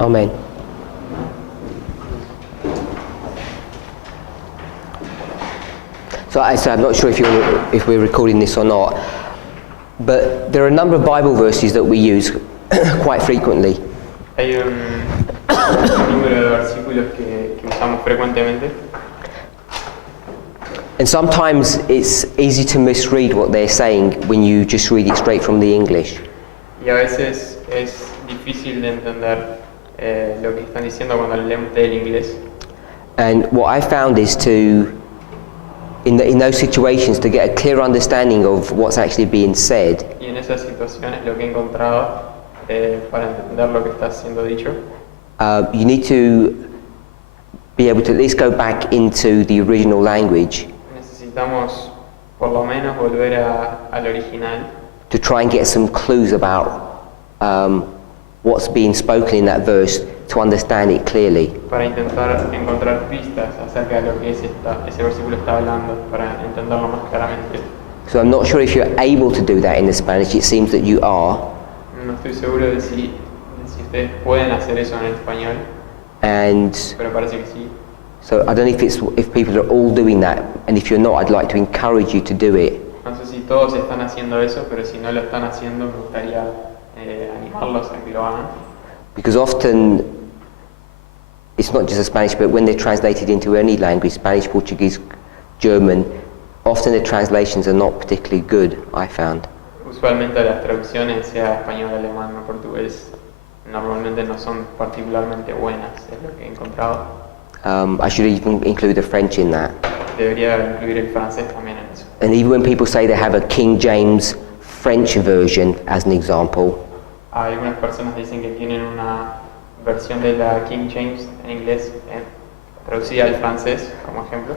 Amen. So I'm not sure if we're recording this or not, but there are a number of Bible verses that we use quite frequently. Hay un número de versículos que usamos frecuentemente. And sometimes it's easy to misread what they're saying when you just read it straight from the English. Y a veces es difícil de entender lo que están diciendo cuando leemos del inglés. And what I found is to, in those situations, to get a clear understanding of what's actually being said. Y en esas situaciones lo que he encontrado para entender lo que está siendo dicho, You need to be able to at least go back into the original language necesitamos por lo menos volver al original to try and get some clues about what's being spoken in that verse to understand it clearly. para intentar encontrar pistas acerca de lo que ese versículo está hablando, para entenderlo más claramente. So I'm not sure if you're able to do that in the Spanish. It seems that you are. No estoy seguro de si ustedes pueden hacer eso en el español, And pero parece que sí. so I don't know if people are all doing that, and if you're not, I'd like to encourage you to do it. No sé si todos están haciendo eso, pero si no lo están haciendo, me gustaría animarlos a que lo hagan. Because often, it's not just the Spanish, but when they're translated into any language, Spanish, Portuguese, German, often the translations are not particularly good, I found. Usualmente las traducciones, sea español, alemán o portugués, normalmente no son particularmente buenas, es lo que he encontrado. I should even include the French in that. Debería incluir el francés también en eso. And even when people say they have a King James French version, as an example, Algunas personas dicen que tienen una versión de la King James en inglés, traducida al francés, como ejemplo.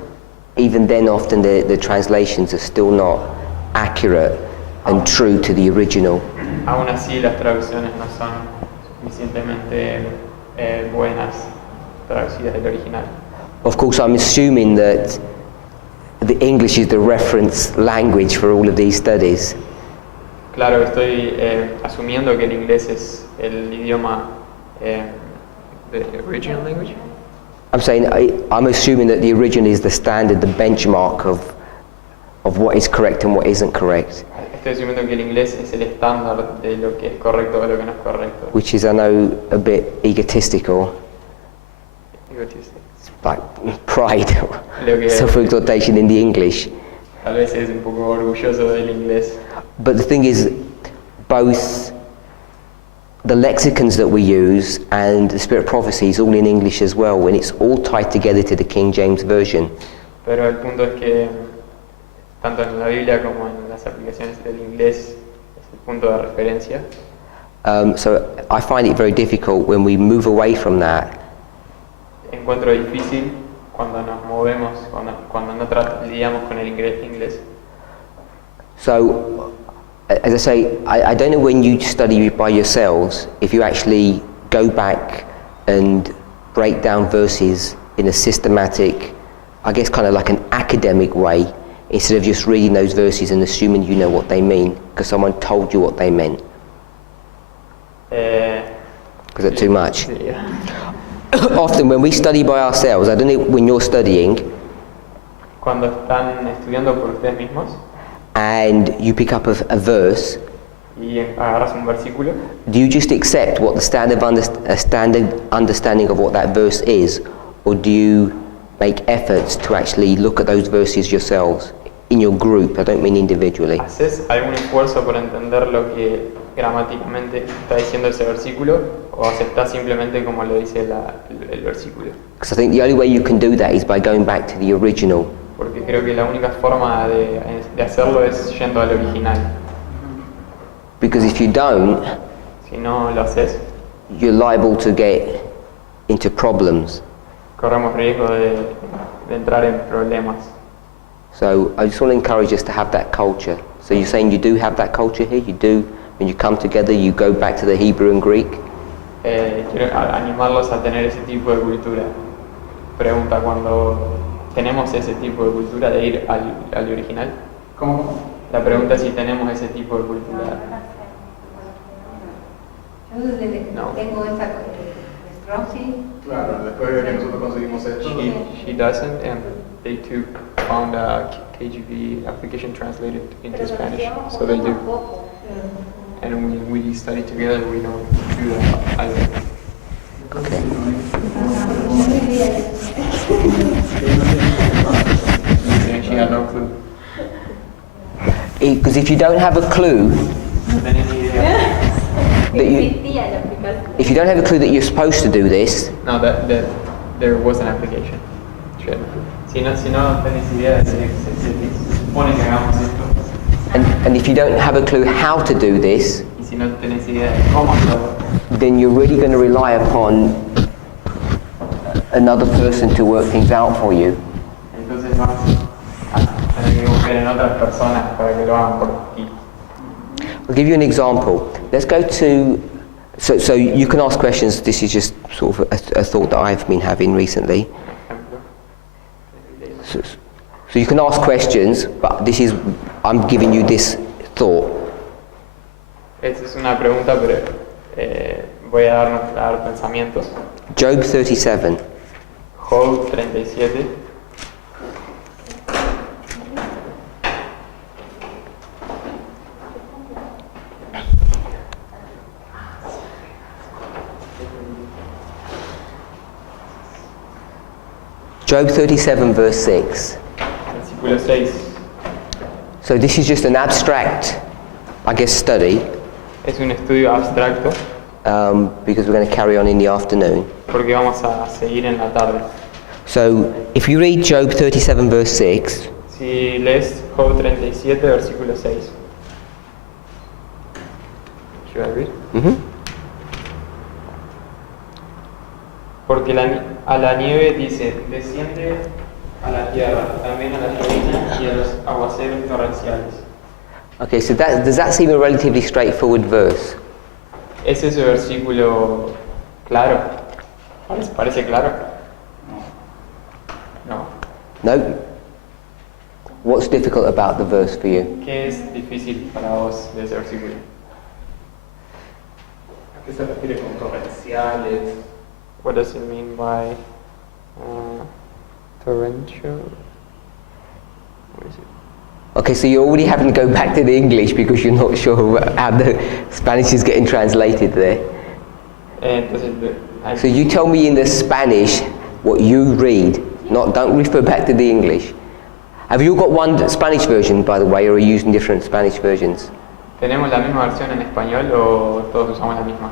even then often the translations are still not accurate and true to the original. Aún así, las traducciones no son suficientemente buenas traducidas del original. Of course, I'm assuming that the English is the reference language for all of these studies. Claro, estoy asumiendo que el inglés es el idioma the original language. I'm saying I'm assuming that the original is the standard, the benchmark of what is correct and what isn't correct. Estoy asumiendo que el inglés es el estándar de lo que es correcto o lo que no es correcto. Which is, I know, a bit egotistical. Egotistic. It's like pride, Lo que self-exaltation in the English. tal vez es un poco orgulloso del inglés. But the thing is, both the lexicons that we use and the Spirit of Prophecy is all in English as well, when it's all tied together to the King James Version. Pero el punto es que tanto en la Biblia como en las aplicaciones del inglés es el punto de referencia. So I find it very difficult when we move away from that. Encuentro difícil cuando nos movemos, cuando no lidiamos con el inglés. So, as I say, I don't know when you study by yourselves, if you actually go back and break down verses in a systematic, I guess kind of like an academic way, instead of just reading those verses and assuming you know what they mean, because someone told you what they meant. Is that too much? Yeah. Often when we study by ourselves, I don't know when you're studying, Cuando están estudiando por ustedes mismos and you pick up a verse, y agarras un versículo, do you just accept what the standard understanding of what that verse is, or do you make efforts to actually look at those verses yourselves in your group? I don't mean individually. ¿haces algún esfuerzo por entender lo que gramáticamente está diciendo ese versículo o aceptás simplemente como lo dice el versículo? Because I think the only way you can do that is by going back to the original. Porque creo que la única forma de hacerlo es yendo al original. Because if you don't, Si no lo haces, you're liable to get into problems. corremos riesgo de entrar en problemas. So I just want to encourage us to have that culture. So you're saying you do have that culture here? You do, when you come together, you go back to the Hebrew and Greek? Quiero animarlos a tener ese tipo de cultura. Pregunta, cuando tenemos ese tipo de cultura de ir al original. ¿Cómo? La pregunta es si tenemos ese tipo de cultura. Yo No. tengo esa Rosie, Claro, después de que nosotros conseguimos esto, she doesn't, and they too found a KGB application translated into Spanish, so they do. And when we study together, we don't do that either. Okay. And she had no clue. Because if you don't have a clue No tenía ni idea. that you, existía la aplicación. if you don't have a clue that you're supposed to do this, No, that there was an application. She had no clue. Si no tenés idea de se supone que hagamos esto, and if you don't have a clue how to do this, y si no tenés idea de cómo hacerlo, then you're really going to rely upon another person to work things out for you. entonces vas a tener que buscar en otras personas para que lo hagan por ti. I'll give you an example. Let's go to, so you can ask questions. This is just sort of a thought that I've been having recently. So you can ask questions, but this is, I'm giving you this thought. Esa es una pregunta, pero voy a dar pensamientos. Job 37. Job 37. Job 37 verse 6. Versículo 6. So this is just an abstract, I guess, study, Es un estudio abstracto because we're going to carry on in the afternoon. porque vamos a seguir en la tarde. So if you read Job 37 verse 6, Si lees Job 37, versículo 6. Should I read? Porque a la nieve dice, desciende a la tierra, también a la llovizna y a los aguaceros torrenciales. okay, so does that seem a relatively straightforward verse? ¿Es ese versículo claro? ¿Parece claro? No. No? What's difficult about the verse for you? ¿Qué es difícil para vos de ese versículo? ¿a qué se refiere con torrenciales? What does it mean by torrential? What is it? Okay, so you're already having to go back to the English because you're not sure how the Spanish is getting translated there. Entonces, So you tell me in the Spanish what you read, don't refer back to the English. Have you got one Spanish version, by the way, or are you using different Spanish versions? ¿tenemos la misma versión en español o todos usamos la misma?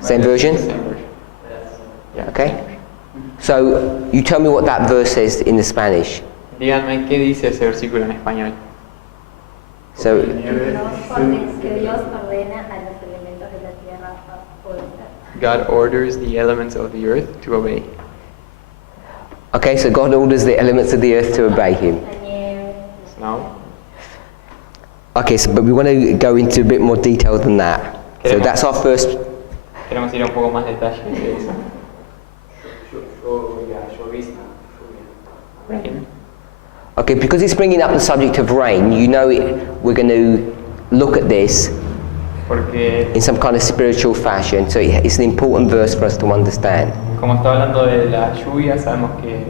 Same version? Same version. Yeah. Okay. So you tell me what that verse says in the Spanish. Díganme qué dice ese versículo en español. So Que Dios ordena a los elementos de la tierra a obedecer. God orders the elements of the earth to obey. okay, so God orders the elements of the earth to obey him. La nieve, Snow. Okay, so but we want to go into a bit more detail than that. So that's our first. Queremos ir a un poco más detalle de eso. Rain. Okay, because it's bringing up the subject of rain, you know we're going to look at this Porque in some kind of spiritual fashion, so it's an important verse for us to understand. como está hablando de la lluvia, sabemos que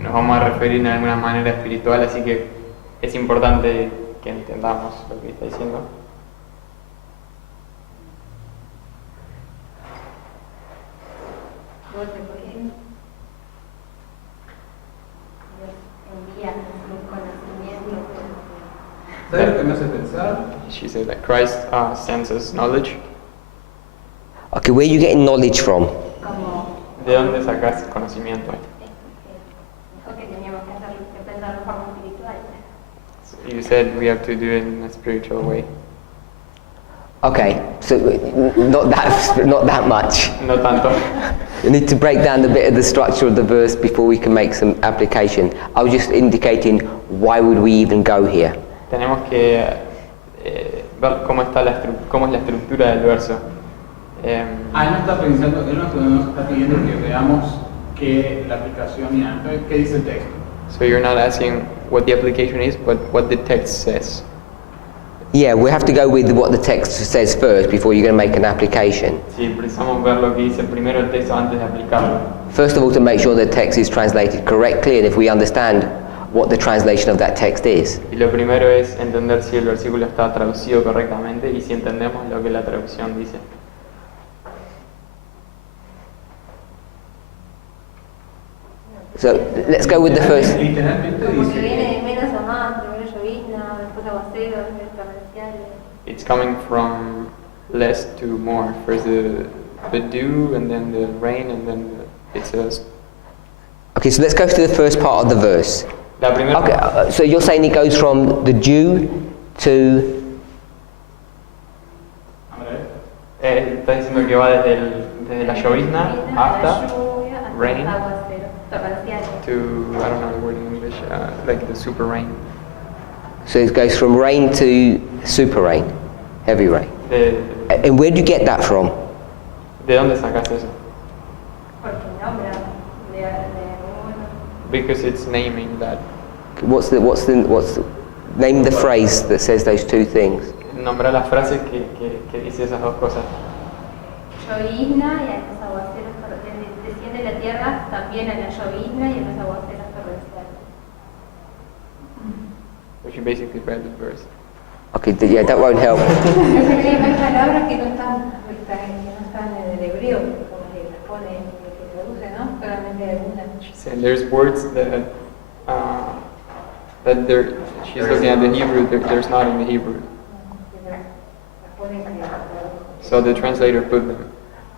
nos vamos a referir de alguna manera espiritual, así que es importante que entendamos lo que está diciendo. porque Dios envía su conocimiento. ¿Sabes lo que me hace pensar? She said that Christ sends us knowledge. Okay, where are you getting knowledge from? Como ¿De dónde sacas conocimiento? dijo que teníamos que hacerlo, que pensar de forma espiritual. You said we have to do it in a spiritual way. Okay, so not that much. No tanto. We need to break down a bit of the structure of the verse before we can make some application. I was just indicating why would we even go here. Tenemos que ver cómo es la estructura del verso. Él no está pensando, él no está pidiendo que veamos qué la aplicación y entonces, qué dice el texto. So you're not asking what the application is, but what the text says. Yeah, we have to go with what the text says first before you're going to make an application. Sí, precisamos ver lo que dice primero el texto antes de aplicarlo. First of all, to make sure the text is translated correctly, and if we understand what the translation of that text is. Y lo primero es entender si el versículo está traducido correctamente y si entendemos lo que la traducción dice. So let's go with the first. Literalmente Como que viene dice, de menos a más, primero llovizna, después aguacero, después torrenciales. It's coming from less to more. First the dew, and then the rain, and then it says. Okay, so let's go to the first part of the verse. La primera. Okay, so you're saying it goes from the dew to. Está diciendo que va desde la llovizna hasta rain Aguacero, torrenciales. to, I don't know the word in English, like the super rain. So it goes from rain to super rain, heavy rain. And where do you get that from? ¿De dónde sacas eso? Porque nombra de uno. Because it's naming that. What's the name the phrase that says those two things? Nombra la frase que dice esas dos cosas. Llovizna y en los aguaceros torrenciales. Desciende la tierra también en la llovizna y en los aguaceros torrenciales. So she basically read the verse. Okay, yeah, that won't help. Hay palabras que no están en el hebreo, como que las pone, que traduce, ¿no? Solamente algunas. She's saying there's words that there. She's looking at the Hebrew. There's not in the Hebrew. Las pone que traduce. So the translator put them.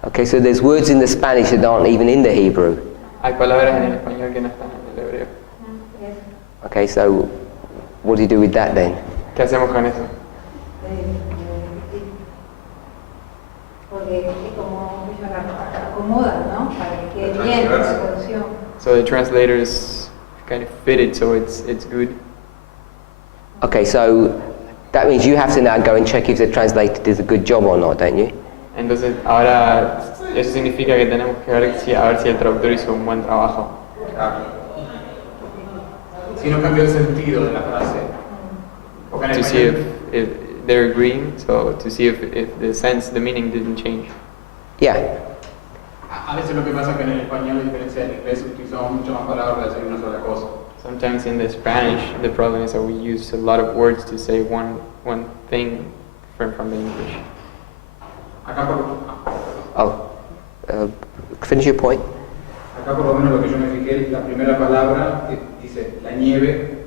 Okay, so there's words in the Spanish that aren't even in the Hebrew. Hay palabras en el español que no están en el hebreo. Okay, so what do you do with that then? ¿Qué hacemos con eso? Porque como ellos la acomodan, ¿no? Para que quede bien la traducción. So the translators kind of fit it so it's good. Okay, so that means you have to now go and check if the translator did a good job or not, don't you? Entonces ahora eso significa que tenemos que ver a ver si el traductor hizo un buen trabajo. si no cambió el sentido de la frase. Porque en To see español, if they're agreeing, so to see if the sense, the meaning didn't change. Yeah. a veces lo que pasa es que en el español, a diferencia del inglés, utilizamos muchas más palabras para decir una sola cosa. Sometimes in the Spanish, the problem is that we use a lot of words to say one thing different from the English. Acá por, Finish your point. acá por lo menos lo que yo me fijé, la primera palabra dice la nieve,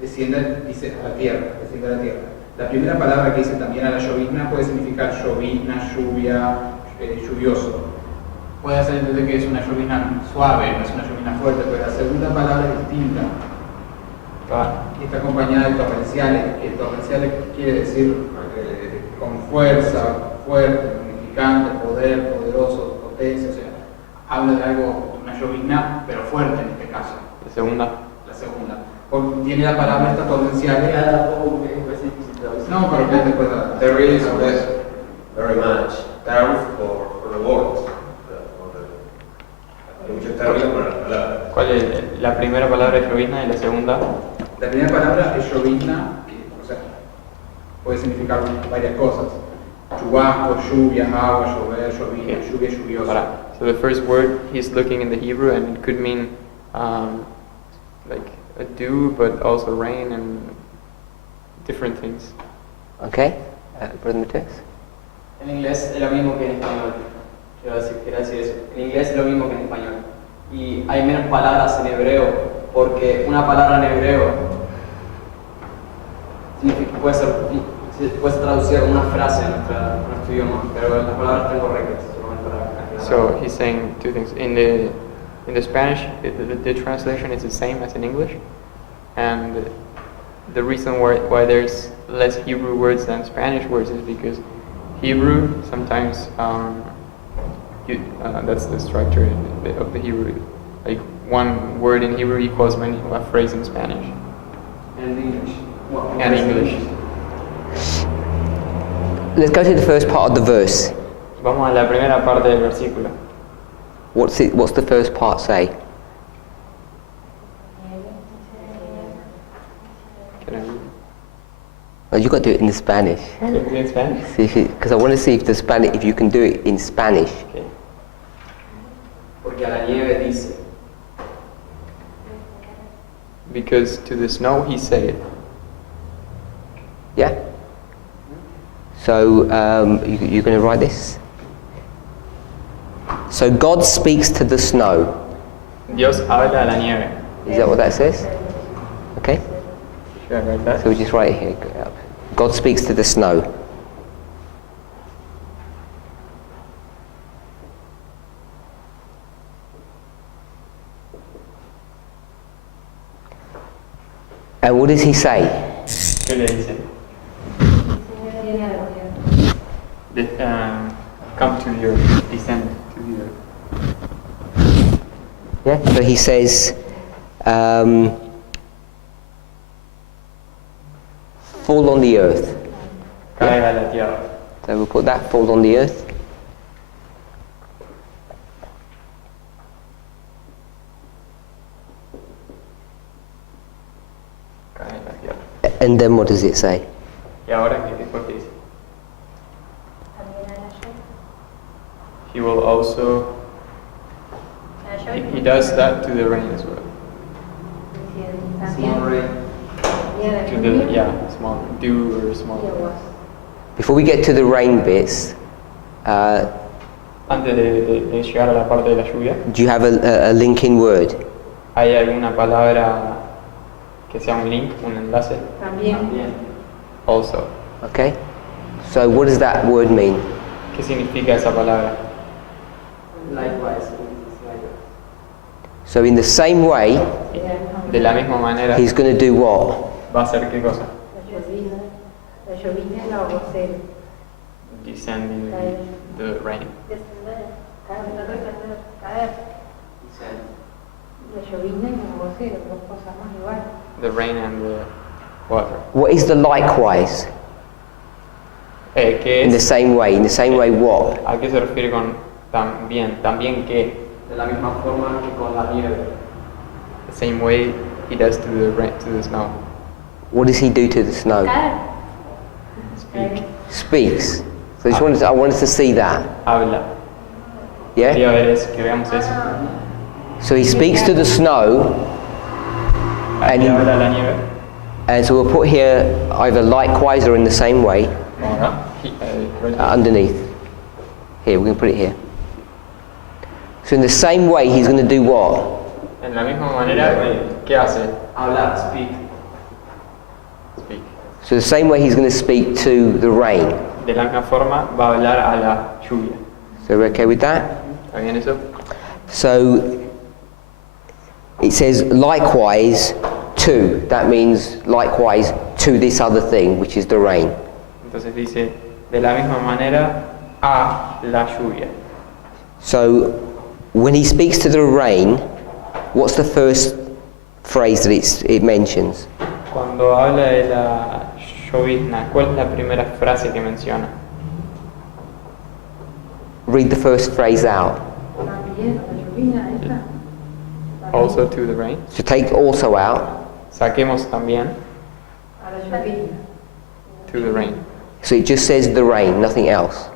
desciende, dice a la tierra, desciende a la tierra. La primera palabra que dice también a la llovizna puede significar llovizna, lluvia, lluvioso. Puede hacer entender que es una llovizna suave, no es una llovizna fuerte, pero la segunda palabra es distinta. Y está acompañada de torrenciales, que torrenciales quiere decir con fuerza, fuerte, unificante, poder, poderoso, potencia, o sea, habla de algo, de una llovizna, pero fuerte en este caso. La segunda. La segunda. Tiene la palabra esta torrenciales. No, pero que después There is very much term for the words. Hay muchos términos para las palabras. ¿Cuál es la primera palabra es llovizna y la segunda? La primera palabra es llovizna, que o sea, puede significar varias cosas. Chubasco, lluvia, agua, llover, llovizna, lluvia, lluviosa. Para. So the first word, he's looking in the Hebrew, and it could mean like a dew, but also rain and different things. Okay. Brother Mateus. En inglés es lo mismo que en español. Quiero decir eso. En inglés es lo mismo que en español. Y hay menos palabras en hebreo, porque una palabra en hebreo puede ser traducida como una frase en nuestro idioma, pero las palabras están correctas. So he's saying two things. In the Spanish, the translation is the same as in English, and the reason why there's less Hebrew words than Spanish words is because Hebrew sometimes that's the structure of the Hebrew. Like one word in Hebrew equals a phrase in Spanish. And English. And English. Let's go to the first part of the verse. Vamos a la primera parte del versículo. What's the first part say? Can I read? Oh, you got to do it in Spanish. Can you do it in Spanish? Because I want to see if you can do it in Spanish. Okay. Porque a la nieve dice. Because to the snow he said. Yeah? So, you're going to write this? So God speaks to the snow. Dios habla a la nieve. Is that what that says? Okay. Should I write that? So we just write it here. God speaks to the snow. And what does he say? ¿Qué le dice? Come to the earth, descend to the earth. Yeah. So he says, fall on the earth. Caiga a la tierra. So we'll put that, fall on the earth. Caiga a la tierra. And then what does it say? Y ahora, ¿qué dice? He will also, he does that to the rain as well. Small rain. To the, small, dew or small. Before we get to the rain bits, Antes de llegar a la parte de la lluvia, do you have a linking word? ¿hay alguna palabra que sea un link, un enlace? También. Also. Okay. So what does that word mean? ¿Qué significa esa palabra? Likewise. So in the same way, De la misma manera, he's going to do what? va a hacer qué cosa? La llovizna y la aguacero. Descending the rain. La llovizna y el aguacero, dos cosas más iguales. The rain and the water. What is the likewise? ¿Qué In the es? same way. In the same way what? ¿A qué se refiere con también? ¿También qué? De la misma forma que con la nieve. The same way he does to the rain, to the snow. What does he do to the snow? Speak. Speaks. So I wanted to see that. Habla. Yeah? Quería ver eso, que veamos eso. So he speaks to the snow, Aquí habla la nieve. and so we'll put here either likewise or in the same way Ahora, right underneath. Here, we're going to put it here. So in the same way, he's going to do what? En la misma manera, ¿qué hace? Hablar, speak. Speak. So the same way he's going to speak to the rain. De la misma forma va a hablar a la lluvia. So we're okay with that? ¿Está bien eso? So it says likewise to. That means likewise to this other thing, which is the rain. Entonces dice, de la misma manera a la lluvia. So when he speaks to the rain, what's the first phrase that it mentions? Cuando habla de la llovizna, ¿cuál es la primera frase que menciona? Read the first phrase out. También, la llovizna esa. Also to the rain. So take also out. Saquemos también A la llovizna. to the rain. So it just says the rain, nothing else.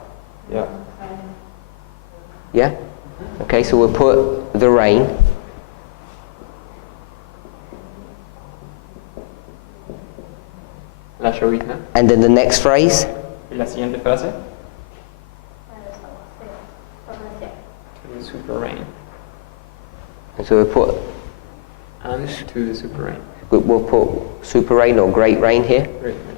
Yeah. Yeah? Okay, so we'll put the rain. La llovizna. And then the next phrase, Y la siguiente frase, to the super rain. and so we'll put And to the super rain. we'll put super rain or great rain here. Great rain.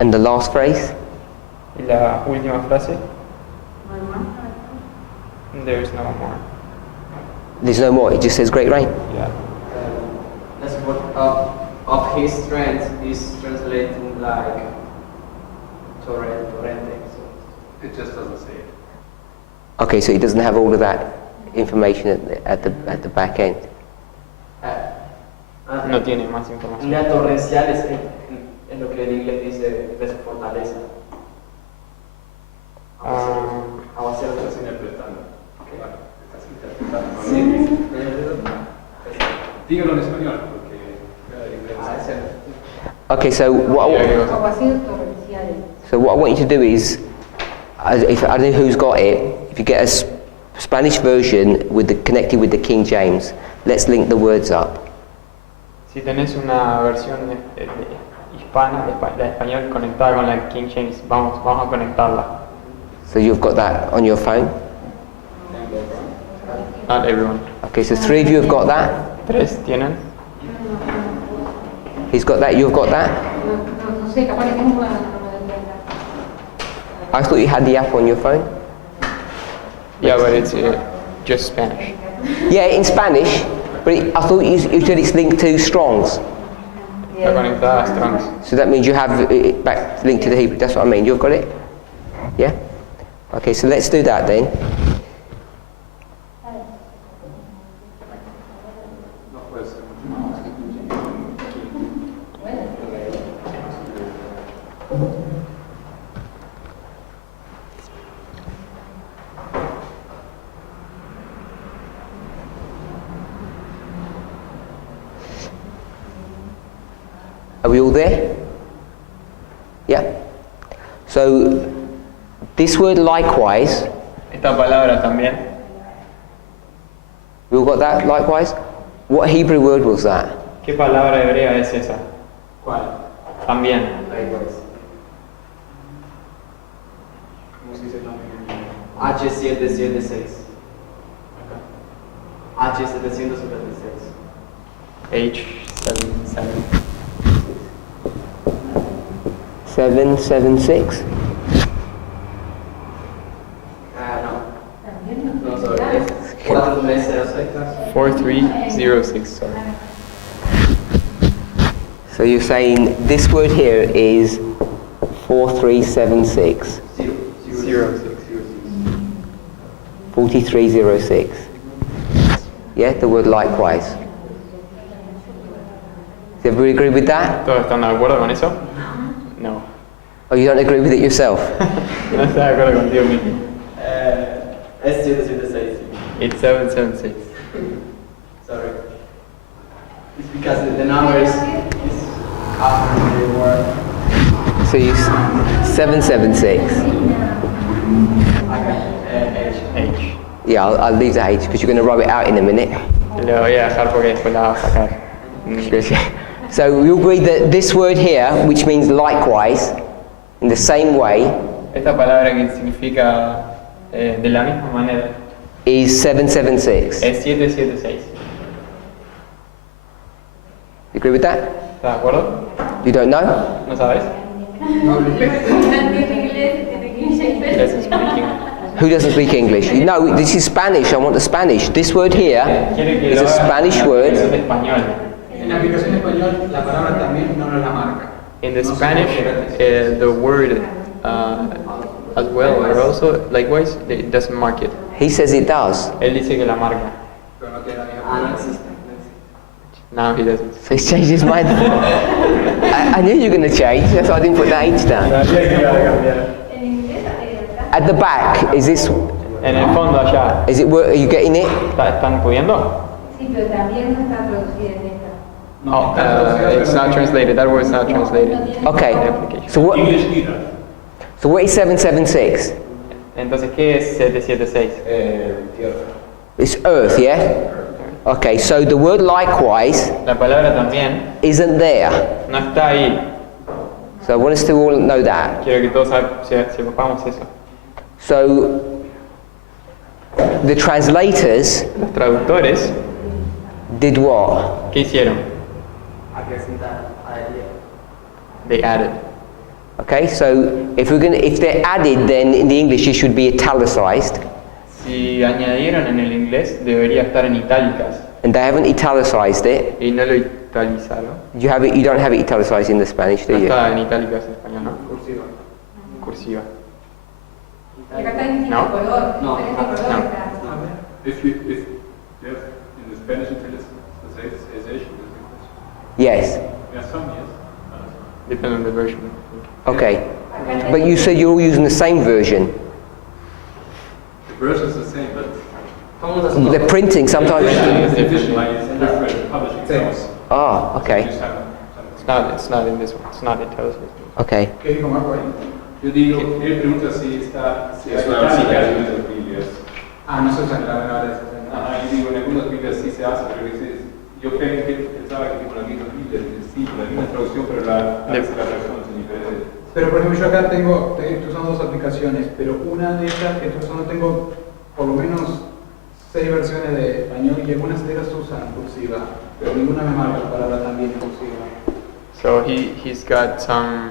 And the last phrase, Y la última frase, No hay más. there's no more. there's no more, it just says great rain. Yeah. That's what of his strength is translating like torrente. It just doesn't say it. Okay, so it doesn't have all of that information at the back end. And no tiene más En información. realidad torrencial es lo que en inglés dice de su fortaleza. Aguacero estás interpretando. Bueno, estás interpretando. Sí. Dígalo en español, porque cada diferencia. Okay, so what Aguaceros torrenciales. I want you to do is, if I don't know who's got it, if you get a Spanish version connected with the King James, let's link the words up. Si tenés una versión hispana, de español conectada con la King James, vamos a conectarla. So you've got that on your phone? Not everyone. Okay, so 3 of you have got that? 3 tienen. He's got that, you've got that? No sé, capaz que tengo una I thought you had the app on your phone? Yeah, but it's just Spanish. Yeah, in Spanish, but I thought you said it's linked to Strong's. Está conectada a Strong's. So that means you have it back linked to the Hebrew. That's what I mean. You've got it? Yeah? Okay, so let's do that then. Are we all there? Yeah. So this word likewise, Esta palabra también. we all got that likewise? What Hebrew word was that? ¿Qué palabra hebrea es esa? ¿Cuál? También. Likewise. ¿Cómo se dice también? H776. H776. H77. 776? No. No, sorry. Es 4306. 4306, sorry. So you're saying this word here is 4376, 4306. Yeah, the word likewise. Does everybody agree with that? ¿Todos están de acuerdo con eso? No. Oh, you don't agree with it yourself? No estoy de acuerdo contigo mismo. Es 776. It's 776. Sorry. It's because the number is after the word. So you 776. H. Yeah, I'll leave the H because you're going to rub it out in a minute. Lo voy a dejar porque después la vas a sacar. So we agree that this word here, which means likewise, in the same way, Esta palabra que significa de la misma manera is 776. es 776. You agree with that? ¿Estás de acuerdo? You don't know? ¿No sabes? Doesn't speak English. Who doesn't speak English? No, this is Spanish. I want the Spanish. This word here Quiere que is lo a haga Spanish en word. español. En la aplicación en español, la palabra también no nos la marca. In the No sé Spanish, por qué. the word as well, or also likewise, it doesn't mark it. He says it does. Él dice que la marca. Pero no tiene la misma Ah, no palabra. existe. No, he doesn't. So he's changed his mind. I knew you were going to change. That's why I didn't put the H down. At the back, is this? En el fondo allá, Is it? Are you getting it? ¿están pudiendo? Sí, pero también no está traducida en esta. No, está traducida, It's pero not no- translated. That word's not translated. Okay. Application. So what? So what is 776? Entonces, ¿qué es 776? Tierra. It's earth, yeah. Okay. So the word likewise La palabra también isn't there. no está ahí. So I want us to all know that. Quiero que todos sepamos eso. So the translators Los traductores, did what? ¿qué hicieron? Acrescentar a ella. They added. Okay. So if they're added, then in the English it should be italicized, Si añadieron en el inglés, debería estar en itálicas. and they haven't italicized it. Y no lo italizaron. You have it. You don't have it italicized in the Spanish, do No you? está en itálicas en español, ¿no? Cursiva. Cursiva. Y acá está en distinto No. color, No. diferente color No. está. If in the Spanish utilization, Yes. Yeah, some yes. Depends on the version. Okay. But you said you're all using the same version. The version is the same, but The printing sometimes. the edition is different publishing house. Ah, okay. Just have It's not in this one. It's not in Telespace. Okay. ¿Qué dijo Marco ahí? Yo digo, él pregunta si está, si Es hay una itálica versión. en las Biblias. Ah, no se usa en la Ajá, yo digo, en algunas Biblias sí se hace, pero dice, yo pensaba que con la misma Biblia, sí, con la misma traducción, pero la versión es diferente. Pero por ejemplo, yo acá estoy usando dos aplicaciones, pero una de ellas que estoy usando tengo por lo menos 6 versiones de español y algunas de ellas usan cursiva, pero ninguna me marca la palabra también en cursiva. So he's got some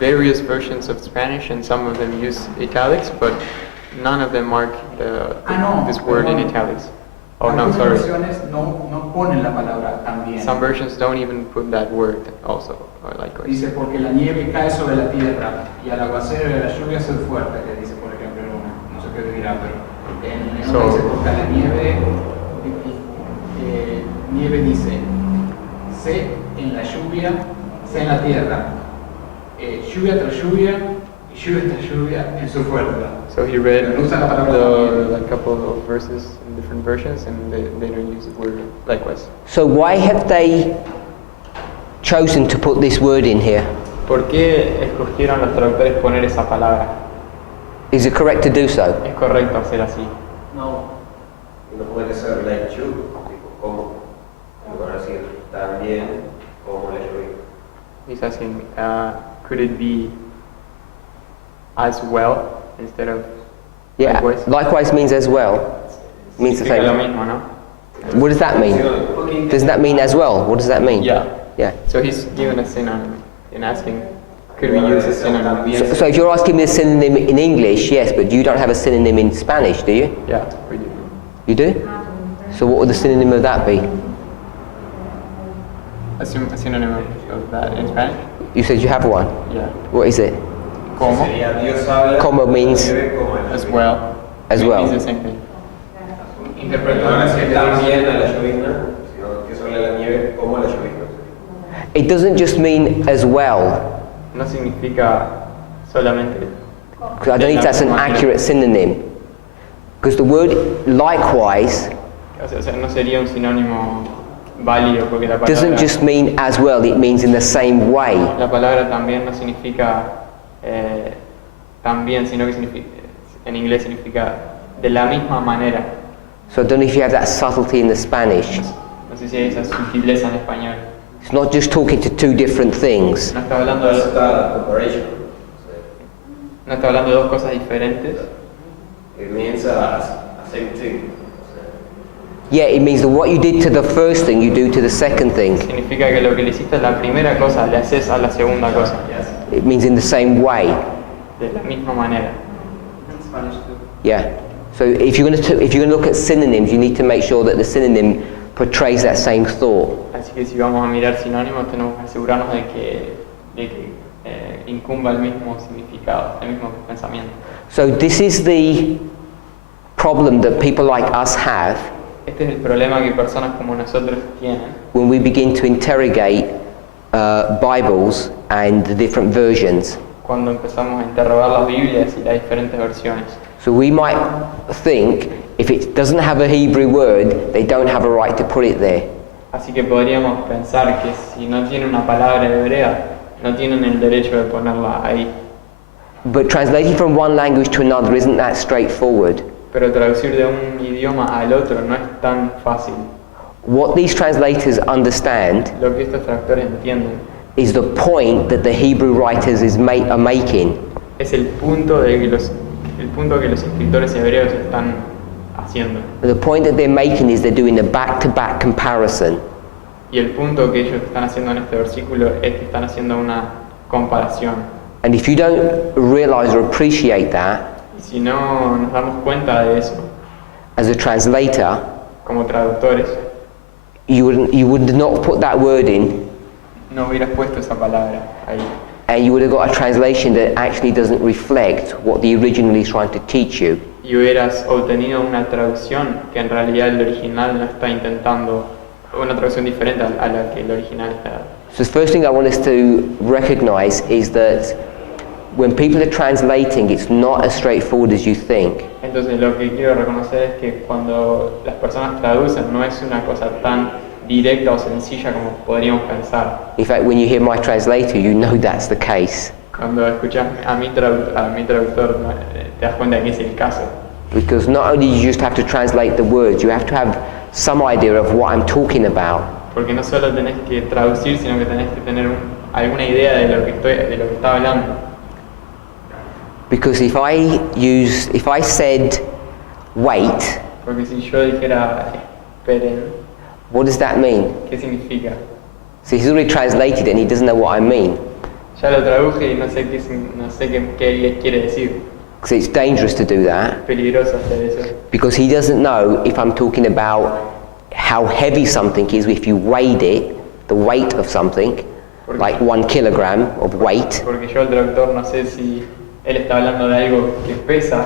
various versions of Spanish, and some of them use italics, but none of them mark this word in italics. Oh no, Algunas sorry. versiones no ponen la palabra también. Some versions don't even put that word also, or likewise. Dice, porque la nieve cae sobre la tierra y al aguacero de la lluvia es fuerte, que dice por ejemplo en una. No sé qué dirá, pero en una dice, porque la nieve dice, sé en la lluvia, sé en la tierra. Lluvia tras lluvia y lluvia tras lluvia en su fuerza. So he read Pero usa la palabra a couple of verses in different versions, and they don't use the word likewise. So why have they chosen to put this word in here? ¿Por qué escogieron los traductores poner esa palabra? Is it correct to do so? ¿Es correcto hacer así? No. Y no puede ser like you, tipo como, en lugar de decir también como la lluvia. He's asking, could it be as well instead of Yeah. likewise? Likewise means as well. Means the Significa lo same. mismo, ¿no? What does that mean? Doesn't that mean as well? What does that mean? Yeah. Yeah. So he's given a synonym and asking, could we use a synonym? So if you're asking me a synonym in English, yes, but you don't have a synonym in Spanish, do you? Yeah, we do. You do? So what would the synonym of that be? A synonym of that in Spanish? You said you have one. Yeah. What is it? Como? Sería Dios habla Como means llueve como la As lluvia. well. as It well. means the same thing. No Interpretando es así que también a la llovizna, sino que sobre la nieve como la llovizna. It doesn't just mean as well, No significa solamente. because I don't think that's an accurate synonym. Because the word likewise O sea, no sería un sinónimo válido porque la doesn't palabra, just mean as well, it means in the same way. la palabra también no significa también, sino que significa, en inglés significa de la misma manera. So I don't know if you have that subtlety in the Spanish. No sé si hay esa sutileza en español. It's not just talking to two different things. No está hablando Entonces de, está la comparison. no está hablando de dos cosas diferentes. It means a same thing. Yeah, it means that what you did to the first thing, you do to the second thing. Significa que lo que le hiciste a la primera cosa, le haces a la segunda cosa. It means in the same way. De la misma manera. Spanish too. Yeah. So if you're going to look at synonyms, you need to make sure that the synonym portrays that same thought. Así que si vamos a mirar sinónimos, tenemos que asegurarnos de que incumba el mismo significado, el mismo pensamiento. So this is the problem that people like us have Este es el problema que personas como nosotros tienen when we begin to interrogate Bibles and the different versions. cuando empezamos a interrogar las Biblias y las diferentes versiones. So we might think if it doesn't have a Hebrew word, they don't have a right to put it there. Así que podríamos pensar que si no tiene una palabra hebrea, no tienen el derecho de ponerla ahí. But translating from one language to another isn't that straightforward. Pero traducir de un idioma al otro no es tan fácil. What these translators understand Lo que estos traductores entienden is the point that the Hebrew writers are making. es el punto que los escritores hebreos están haciendo. The point that they're making is they're doing a back-to-back comparison. Y el punto que ellos están haciendo en este versículo es que están haciendo una comparación. And if you don't realize or appreciate that, Y si no nos damos cuenta de eso, as a translator, como traductores, you would not put that word in, no hubieras puesto esa palabra ahí. and you would have got a translation that actually doesn't reflect what the original is trying to teach you. Y hubieras obtenido una traducción que en realidad el original no está intentando una traducción diferente a la que el original está. So the first thing I want us to recognize is that when people are translating, it's not as straightforward as you think. Entonces lo que quiero reconocer es que cuando las personas traducen no es una cosa tan directa o sencilla como podríamos pensar. In fact, when you hear my translator, you know that's the case. Cuando escuchas a mi traductor te das cuenta de que es el caso. Because not only do you just have to translate the words, you have to have some idea of what I'm talking about. Porque no solo tenés que traducir, sino que tenés que tener alguna idea de lo que está hablando. Because if I said wait, Porque si yo dijera esperen, what does that mean? ¿qué significa? So he's already translated it and he doesn't know what I mean. Ya lo traduje y no sé qué les quiere decir. So it's dangerous to do that. Es peligroso hacer eso. Because he doesn't know if I'm talking about how heavy something is if you weighed it, the weight of something, like 1 kilogram of weight, Porque yo el traductor no sé si él está hablando de algo que pesa,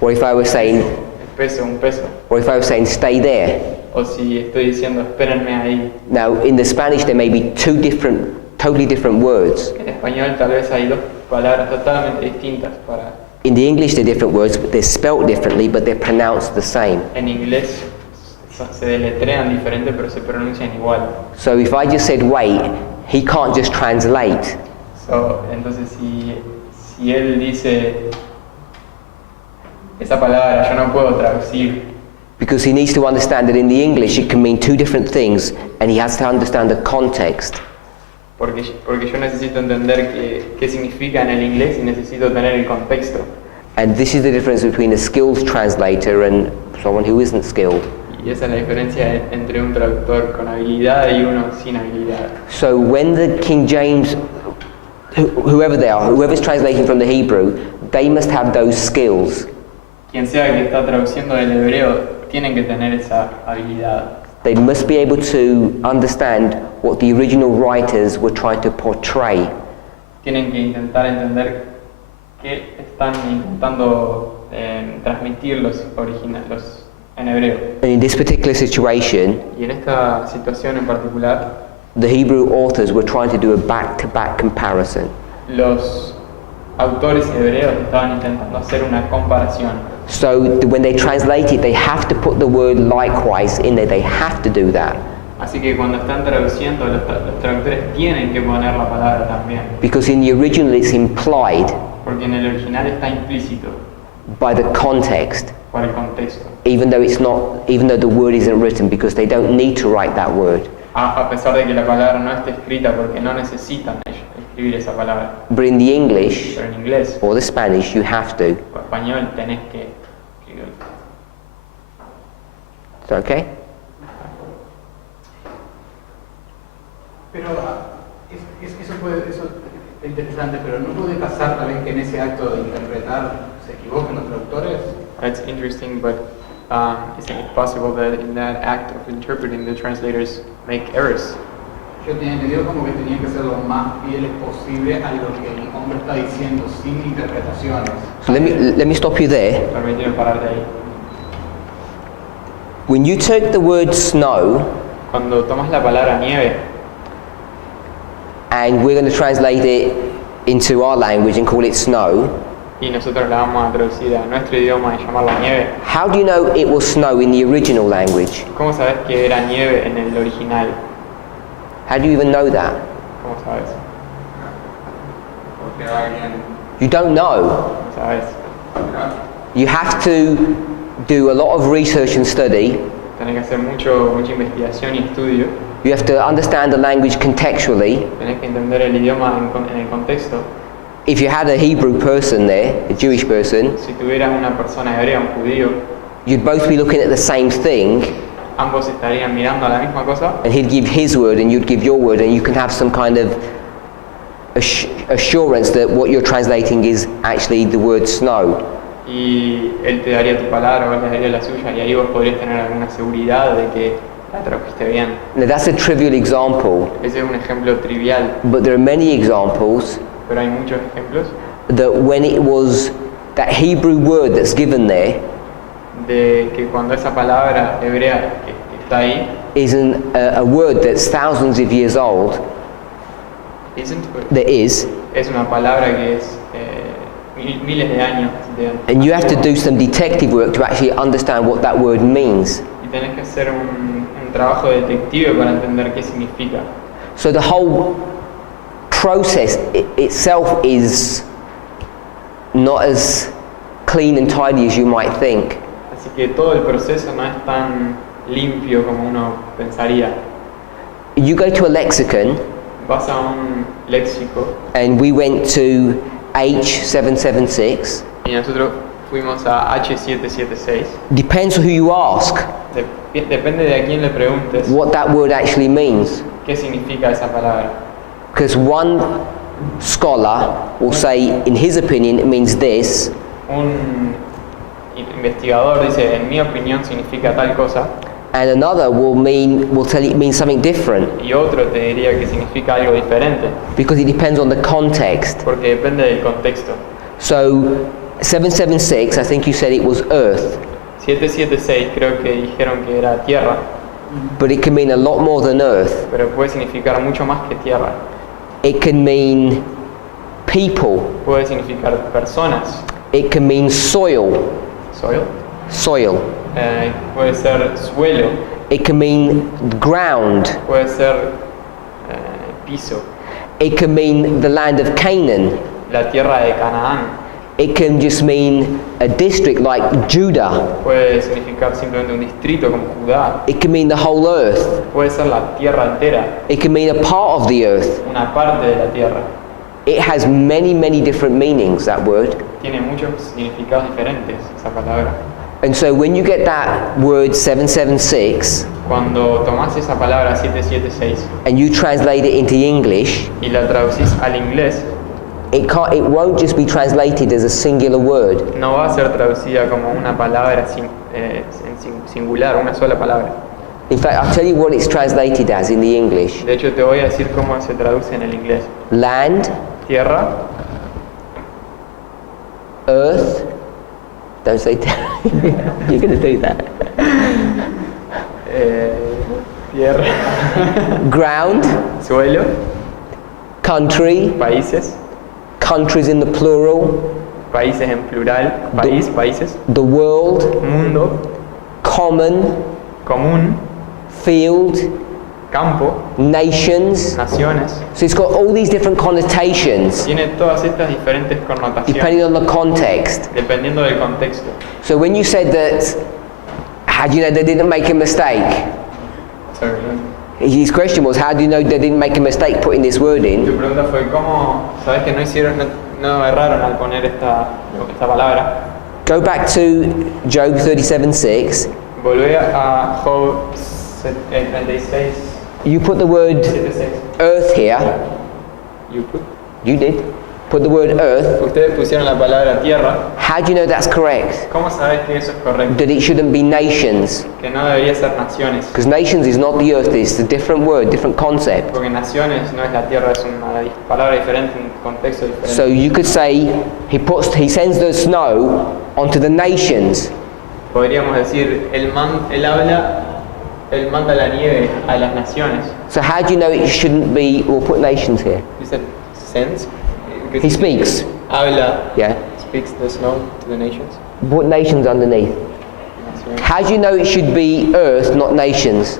or if I was saying, un peso, or if I was saying stay there. o si estoy diciendo espérenme ahí. Now in the Spanish there may be totally different words. En español tal vez hay dos palabras totalmente distintas para. In the English they're different words, but they're spelt differently, but they're pronounced the same. En inglés se deletrean diferente pero se pronuncian igual. So if I just said wait, he can't just translate. Entonces si él dice esa palabra yo no puedo traducir. Because he needs to understand that in the English it can mean two different things and he has to understand the context. Porque yo necesito entender qué significa en el inglés y necesito tener el contexto. And this is the difference between a skilled translator and someone who isn't skilled. Y esa es la diferencia entre un traductor con habilidad y uno sin habilidad. So when the King James, whoever they are, whoever's translating from the Hebrew, they must have those skills. Quien sea que está traduciendo del hebreo tienen que tener esa habilidad. They must be able to understand what the original writers were trying to portray. Tienen que intentar entender qué están intentando transmitir los en hebreo. And in this particular situation, Y en esta situación en particular, the Hebrew authors were trying to do a back-to-back comparison. los autores hebreos estaban intentando hacer una comparación. So when they translate it, they have to put the word likewise in there. They have to do that. Así que cuando están traduciendo, los traductores tienen que poner la palabra también. Because in the original it's implied Porque en el original está implícito by the context, por el contexto. even though the word isn't written, because they don't need to write that word. A pesar de que la palabra no esté escrita porque no necesitan ellos escribir esa palabra. But in the English Pero en inglés or the Spanish, you have to. o español tenés que escribirlo. Is that okay? Pero eso es interesante, pero ¿no puede pasar tal vez que en ese acto de interpretar se equivoquen los traductores? That's interesting, but isn't it possible that in that act of interpreting the translators make errors? Yo tenía entendido como que tenían que ser lo más fieles posible a lo que el hombre está diciendo, sin interpretaciones. So let me stop you there. Permíteme parar de ahí. When you take the word snow, Cuando tomas la palabra nieve and we're going to translate it into our language and call it snow, y nosotros la vamos a traducir a nuestro idioma y llamarla nieve, how do you know it was snow in the original language? ¿cómo sabes que era nieve en el original? How do you even know that? ¿Cómo sabes? Porque alguien, You don't know. ¿Cómo sabes? You have to do a lot of research and study. Tenés que hacer mucha investigación y estudio. You have to understand the language contextually. Tenés que entender el idioma en el contexto. If you had a Hebrew person there, a Jewish person, Si tuvieras una persona hebrea, un judío, you'd both be looking at the same thing, ambos estarían mirando a la misma cosa and he'd give his word and you'd give your word, and you can have some kind of assurance that what you're translating is actually the word snow. y él te daría tu palabra o él te daría la suya y ahí vos podrías tener alguna seguridad de que la tradujiste bien. Now that's a trivial example, Ese es un ejemplo trivial, but there are many examples pero hay muchos ejemplos that when it was that Hebrew word that's given there, de que cuando esa palabra hebrea que está ahí, is a word that's thousands of years old. Isn't, There is, es una palabra que es miles de años and you have to do some detective work to actually understand what that word means. y tenés que hacer un trabajo detective para entender qué significa. So the whole process itself is not as clean and tidy as you might think. Así que todo el proceso no es tan limpio como uno pensaría. You go to a lexicon, Vas a un léxico and we went to H776. y nosotros fuimos a H776. Depends who you ask Depende de a quién le preguntes what that word actually means. qué significa esa palabra. Because one scholar will say, in his opinion, it means this, Un investigador dice, en mi opinión significa tal cosa, and another will tell you it means something different, y otro te diría que significa algo diferente, because it depends on the context. porque depende del contexto. So 776, I think you said it was earth, 776 creo que dijeron que era tierra, but it can mean a lot more than earth. pero puede significar mucho más que tierra. It can mean people. Puede significar personas, It can mean soil. soil, Soil. puede ser suelo, It can mean ground. puede ser piso, It can mean the land of Canaan. la tierra de Canaán, It can just mean a district like Judah. puede significar simplemente un distrito como Judá, It can mean the whole earth. puede ser la tierra entera, It can mean a part of the earth. una parte de la tierra. It has many, many different meanings, that word. Tiene muchos significados diferentes esa palabra. And so when you get that word 776 Cuando tomás esa palabra 776 and you translate it into English, y la traducís al inglés, it won't just be translated as a singular word. no va a ser traducida como una palabra en singular, una sola palabra. In fact, I'll tell you what it's translated as in the English. De hecho, te voy a decir cómo se traduce en el inglés. Land, Tierra, earth, don't say you're going to do that. tierra, Ground, suelo, country, países, countries in the plural, países en plural, países, the world, mundo, common, común, field, campo, nations. naciones. So it's got all these different connotations Tiene todas estas diferentes depending connotaciones on the context. dependiendo del contexto. So when you said that, how do you know they didn't make a mistake? Sorry. His question was, how do you know they didn't make a mistake putting this word Tu in? pregunta fue cómo sabes que no erraron al poner esta palabra. Go back to Job 37:6. Volvé a Job 36, You put the word 76. earth here. You put. You did. Put the word earth. Ustedes pusieron la palabra tierra. How do you know that's correct? ¿Cómo sabes que eso es correcto? That it shouldn't be nations. Que no debería ser naciones. Because nations is not the earth, it's a different word, different concept. Porque naciones no es la tierra, es una palabra diferente, un contexto diferente. So you could say he sends the snow onto the nations. Podríamos decir, él manda la nieve a las naciones. So how do you know it shouldn't be, we'll put nations here. You said sends? He speaks. Habla. Yeah. Speaks the snow to the nations. Put nations underneath. Naciones. How do you know it should be earth, not nations?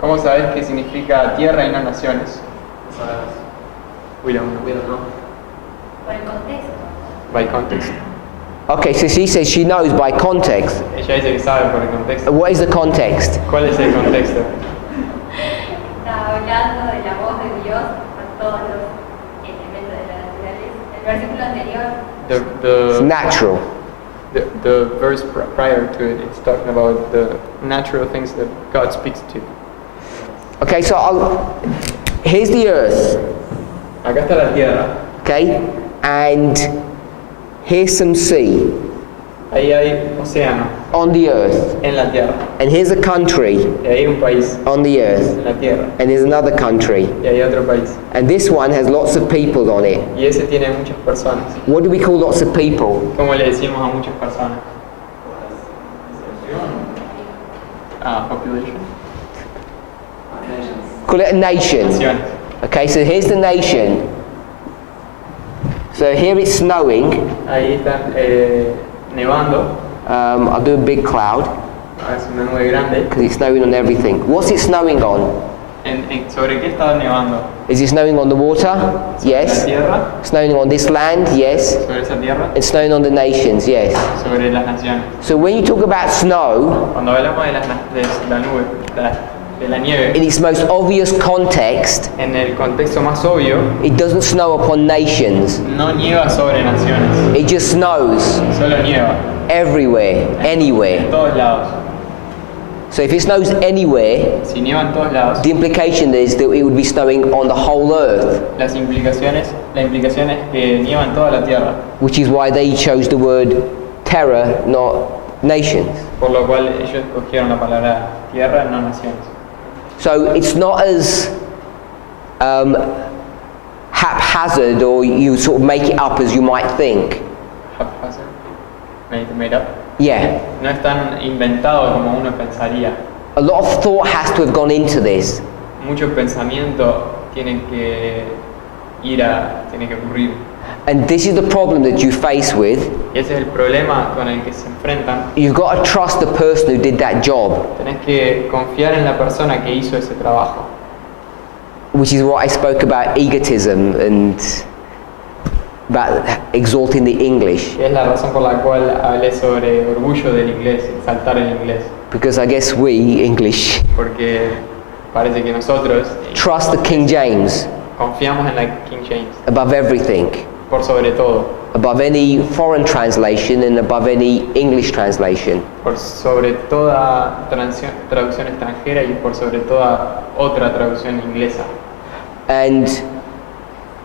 ¿Cómo sabes qué significa tierra y no naciones? We don't know. Por el contexto. By context. Okay, so she says she knows by context. Ella dice que sabe por el contexto. What is the context? ¿Cuál es el contexto? Está hablando de la voz de Dios por todos los elementos de la naturaleza. El versículo anterior, It's natural. The verse prior to it, it's talking about the natural things that God speaks to. Okay, so here's the earth, Acá está la tierra. okay? And here's some sea Ahí hay océano on the earth. en la tierra. And here's a country Y hay un país on the earth. en la tierra. And there's another country. Y hay otro país. And this one has lots of people on it. Y ese tiene muchas personas. What do we call lots of people? ¿Cómo le decimos a muchas personas? Population. Call it a nation. naciones. Okay, so here's the nation. So here it's snowing. Ahí están nevando, I'll do a big cloud es una nube grande. because it's snowing on everything. What's it snowing on? ¿Sobre qué está nevando? Is it snowing on the water? ¿La Yes. tierra? Snowing on this land? Yes. ¿Sobre esa tierra? And snowing on the nations? Yes. Sobre las naciones. So when you talk about snow, Cuando hablamos de la nube, de la nieve, in its most obvious context, en el contexto más obvio, it doesn't snow upon nations. no nieva sobre naciones, It just snows solo nieva everywhere, en anywhere. todos lados. So if it snows anywhere, Si nieva en todos lados, the implication is that it would be snowing on the whole earth, la implicación es que nieva en toda la tierra, which is why they chose the word terra, not nations. por lo cual ellos cogieron la palabra tierra, no naciones. So it's not as haphazard, or you sort of make it up as you might think. Haphazard, made up. Yeah, No es tan inventado como uno pensaría. a lot of thought has to have gone into this. Mucho pensamiento tiene que ocurrir. And this is the problem that you face with. Y ese es el problema con el que se enfrentan. You've got to trust the person who did that job, Tenés que confiar en la persona que hizo ese trabajo. which is what I spoke about egotism and about exalting the English. Y es la razón por la cual hablé sobre orgullo del inglés, exaltar el inglés. Because I guess we, English, Porque parece que nosotros trust the King James confiamos en la King James above everything, por sobre todo, above any foreign translation and above any English translation. por sobre toda traducción extranjera y por sobre toda otra traducción inglesa. And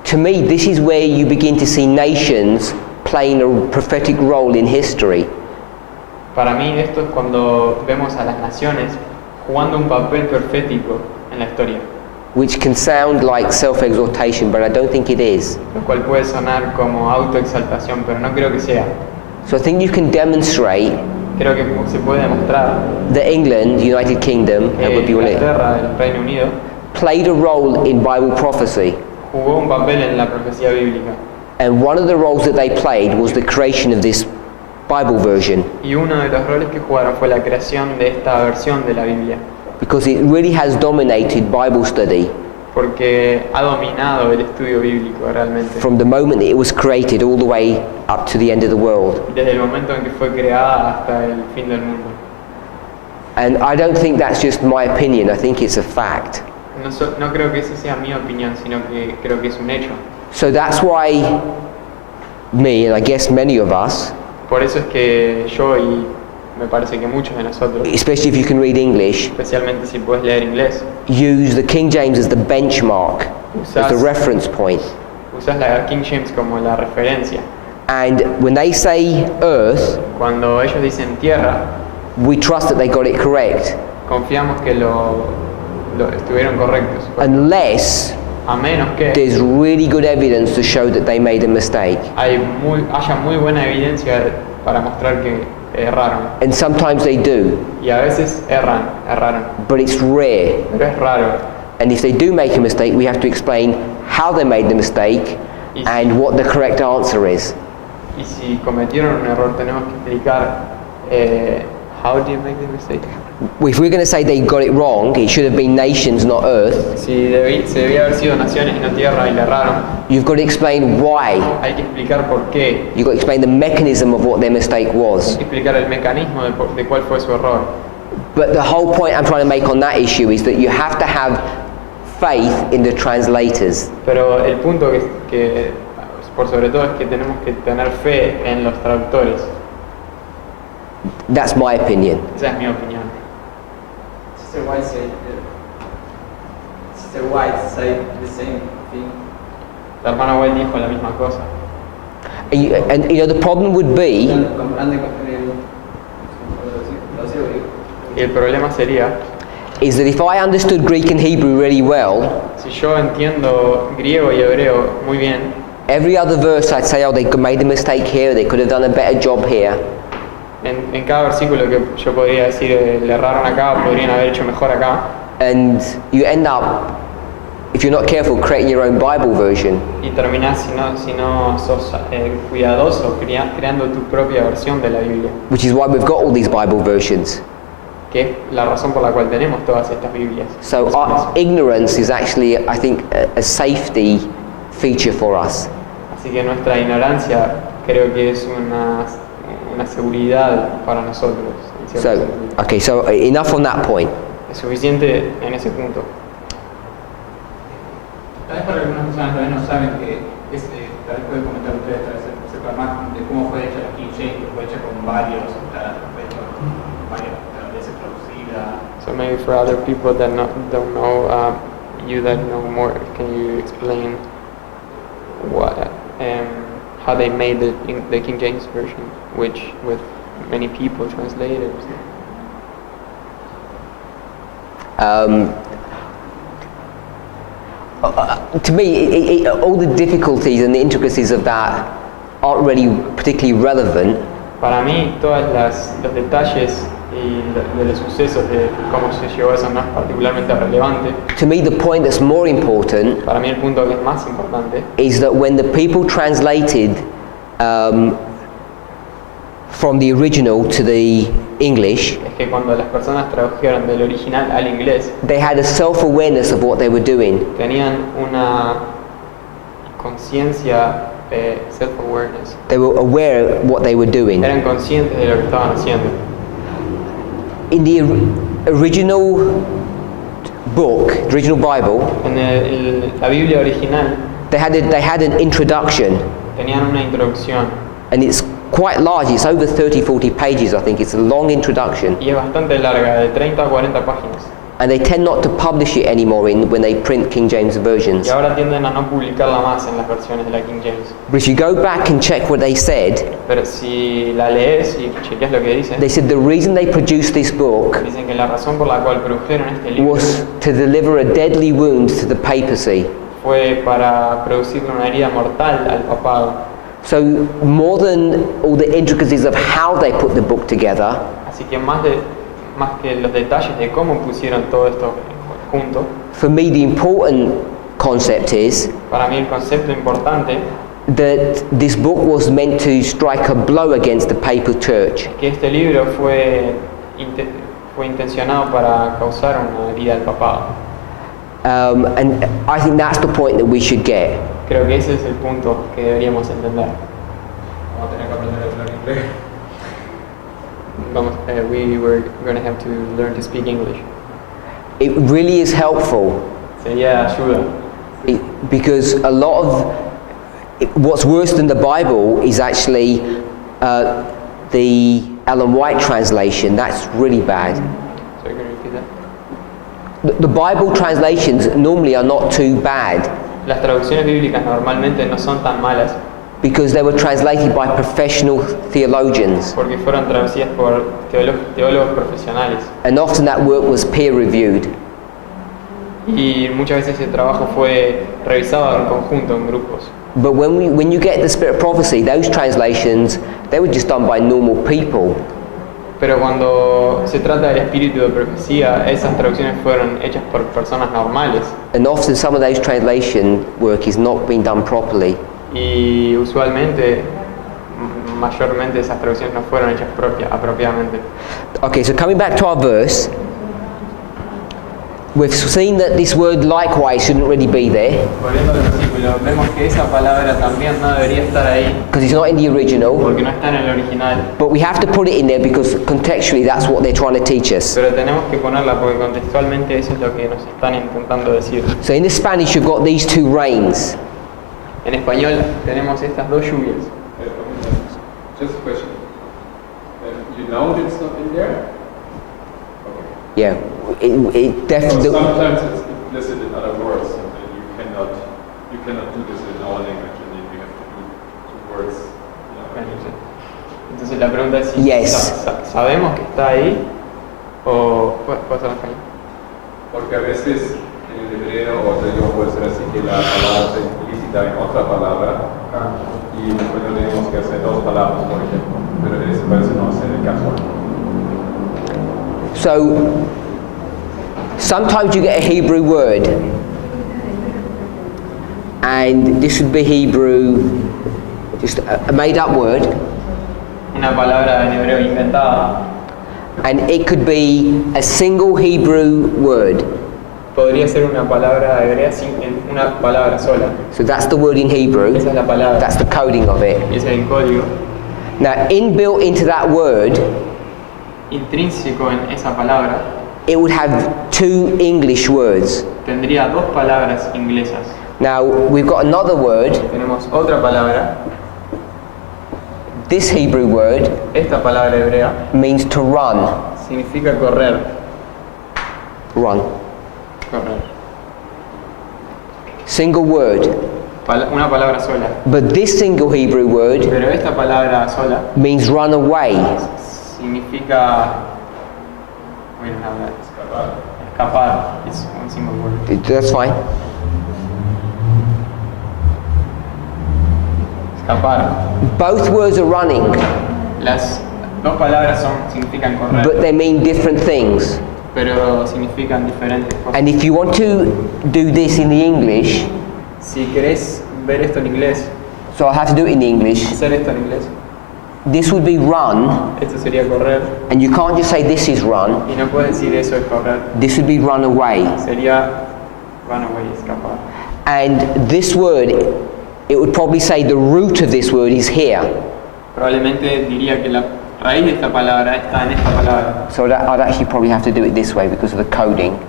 to me, this is where you begin to see nations playing a prophetic role in history. Para mí esto es cuando vemos a las naciones jugando un papel profético en la historia, Which can sound like self-exaltation, but I don't think it is. lo cual puede sonar como autoexaltación, pero no creo que sea. So I think you can demonstrate Creo que se puede demostrar that England, United Kingdom, that que would be what it Inglaterra, el Reino Unido, played a role in Bible prophecy. jugó un papel en la profecía bíblica. And one of the roles that they played was the creation of this Bible version, Y uno de los roles que jugaron fue la creación de esta versión de la Biblia, because it really has dominated Bible study porque ha dominado el estudio bíblico realmente. from the moment that it was created all the way up to the end of the world. Desde el momento en que fue creada hasta el fin del mundo. And I don't think that's just my opinion, I think it's a fact. No creo que esa sea mi opinión, sino que creo que es un hecho. So that's why me, and I guess many of us, Por eso es que yo y me parece que muchos de nosotros, especially if you can read English, especialmente si puedes leer inglés, use the King James as the benchmark, as the Usas- reference point. usas la King James como la referencia. And when they say earth, Cuando ellos dicen tierra, we trust that they got it correct, confiamos que lo estuvieron correctos. unless A menos que there's really good evidence to show that they made a mistake. haya muy buena evidencia para mostrar que erraron. And sometimes they do, Y a veces erraron. but it's rare. Pero es raro. And if they do make a mistake, we have to explain how they made the mistake and what the correct answer is. Y si cometieron un error, tenemos que explicar how do you make the mistake. If we're going to say they got it wrong, it should have been nations, not earth. Si se debía haber sido naciones y no tierra y le erraron, You've got to explain why. hay que explicar por qué. You've got to explain the mechanism of what their mistake Hay was. que explicar el mecanismo de cuál fue su error. But the whole point I'm trying to make on that issue is that you have to have faith in the translators. Pero el punto que por sobre todo es que tenemos que tener fe en los traductores. That's my opinion. Esa es mi opinión. Sister White said the same thing. La hermana White dijo la misma cosa. And you know, the problem would be Y el problema sería, is that if I understood Greek and Hebrew really well, si yo entiendo griego y hebreo muy bien, every other verse I'd say, oh, they made a mistake here, they could have done a better job here. en cada versículo que yo podría decir le erraron acá, podrían haber hecho mejor acá, and you end up, if you're not careful, creating your own Bible version. Y terminás, si no sos cuidadoso, creando tu propia versión de la Biblia, Which is why we've got all these Bible versions. que es la razón por la cual tenemos todas estas Biblias. So our ignorance is actually, I think, a safety feature for us. Así que nuestra ignorancia creo que es una seguridad para nosotros. En cierto So, sentido. okay, so enough on that point. Es suficiente en ese punto. Tal vez para algunas personas todavía no saben que tal vez puede comentar ustedes, tal vez sepa más de cómo fue hecha la King James, que fue hecha con varias veces traducida. So maybe for other people that don't know, you that know more, can you explain how they made the King James version, which with many people translated? To me, all the difficulties and the intricacies of that aren't really particularly relevant. Para mí, todos los detalles y de los sucesos de cómo se llevó eso no es particularmente relevante. To me, the point that's more important Para mí el punto que es más importante is that when the people translated from the original to the English, es que cuando las personas tradujeron del original al inglés, they had a self-awareness of what they were doing. tenían una conciencia, self-awareness. They were aware of what they were doing. Eran conscientes de lo que estaban haciendo. In the original book, the original Bible, En la Biblia original they had an introduction, tenían una introducción and it's quite large. It's over 30-40 pages, I think. It's a long introduction, y es bastante larga, de 30 a 40 páginas. and they tend not to publish it anymore when they print King James versions. Y ahora tienden a no publicarla más en las versiones de la King James. But if you go back and check what they said, Pero si la lees y chequeas lo que dicen, they said the reason they produced this book dicen que la razón por la cual produjeron este libro was to deliver a deadly wound to the papacy. fue para producirle una herida mortal al papado. So more than all the intricacies of how they put the book together, Así que más que los detalles de cómo pusieron todo esto junto, for me the important concept is para mí el concepto importante that this book was meant to strike a blow against the papal church. es que este libro fue intencionado para causar una herida al papado. And I think that's the point that we should get. Creo que ese es el punto que deberíamos entender. Vamos a tener que aprender a hablar inglés. We were going to have to learn to speak English. It really is helpful Sería ayuda. because a lot of what's worse than the Bible is actually the Ellen White translation. That's really bad. So you're going to repeat that? The Bible translations normally are not too bad Las traducciones bíblicas normalmente no son tan malas because they were translated by professional theologians, porque fueron traducidas por teólogos profesionales. and often that work was peer reviewed. Y muchas veces ese trabajo fue revisado en conjunto, en grupos. But when you get the Spirit of Prophecy, those translations, they were just done by normal people. Pero cuando se trata del espíritu de profecía, esas traducciones fueron hechas por personas normales. And often some of those translation work is not being done properly. Y usualmente, mayormente esas traducciones no fueron hechas apropiadamente. Okay, so coming back to our verse, we've seen that this word likewise shouldn't really be there Volviendo al versículo, vemos que esa palabra también no debería estar ahí because it's not in the original, porque no está en el original. but we have to put it in there because contextually that's what they're trying to teach us. Pero tenemos que ponerla porque contextualmente eso es lo que nos están intentando decir. So in the Spanish you've got these two rains. En español tenemos estas dos lluvias. Just a question. You know that it's not in there? Yeah, it So definitely. sometimes it's implicit in other words, and you cannot do this in our language, and then you have to do two words. Entonces la pregunta es si Yes. sabemos que está ahí o puede ser en español. Porque a veces en el hebreo o el idioma puede ser así que la palabra está implícita en otra palabra y después no tenemos que hacer dos palabras, por ejemplo. Pero ese parece no ser el caso. Sometimes you get a Hebrew word, and this would be Hebrew, just a made-up word, Una palabra en hebreo inventada. and it could be a single Hebrew word. Podría ser una palabra hebrea una palabra sola. So that's the word in Hebrew. Esa es la palabra. That's the coding of it. Y ese es el código. Now, inbuilt into that word, Intrínseco en esa palabra it would have two English words. tendría dos palabras inglesas. Now, we've got another word. Tenemos otra palabra. This Hebrew word Esta palabra hebrea means to run. significa correr. Run. Correr. Single word. Una palabra sola. But this single Hebrew word Pero esta palabra sola means run away. significa escapar. It's one single word. That's fine. Escapar. Both words are running, Las dos palabras significan correr, but they mean different things. pero significan diferentes cosas. And if you want to do this in the English, Si querés ver esto en inglés, so I have to do it in English, hacer esto en inglés, this would be run, esto sería correr, and you can't just say this is run, y no puedes decir eso es correr, this would be run away. sería run away, escapar. And this word, it would probably say the root of this word is here. Probablemente diría que la raíz de esta palabra está en esta palabra. So I'd actually probably have to do it this way because of the coding.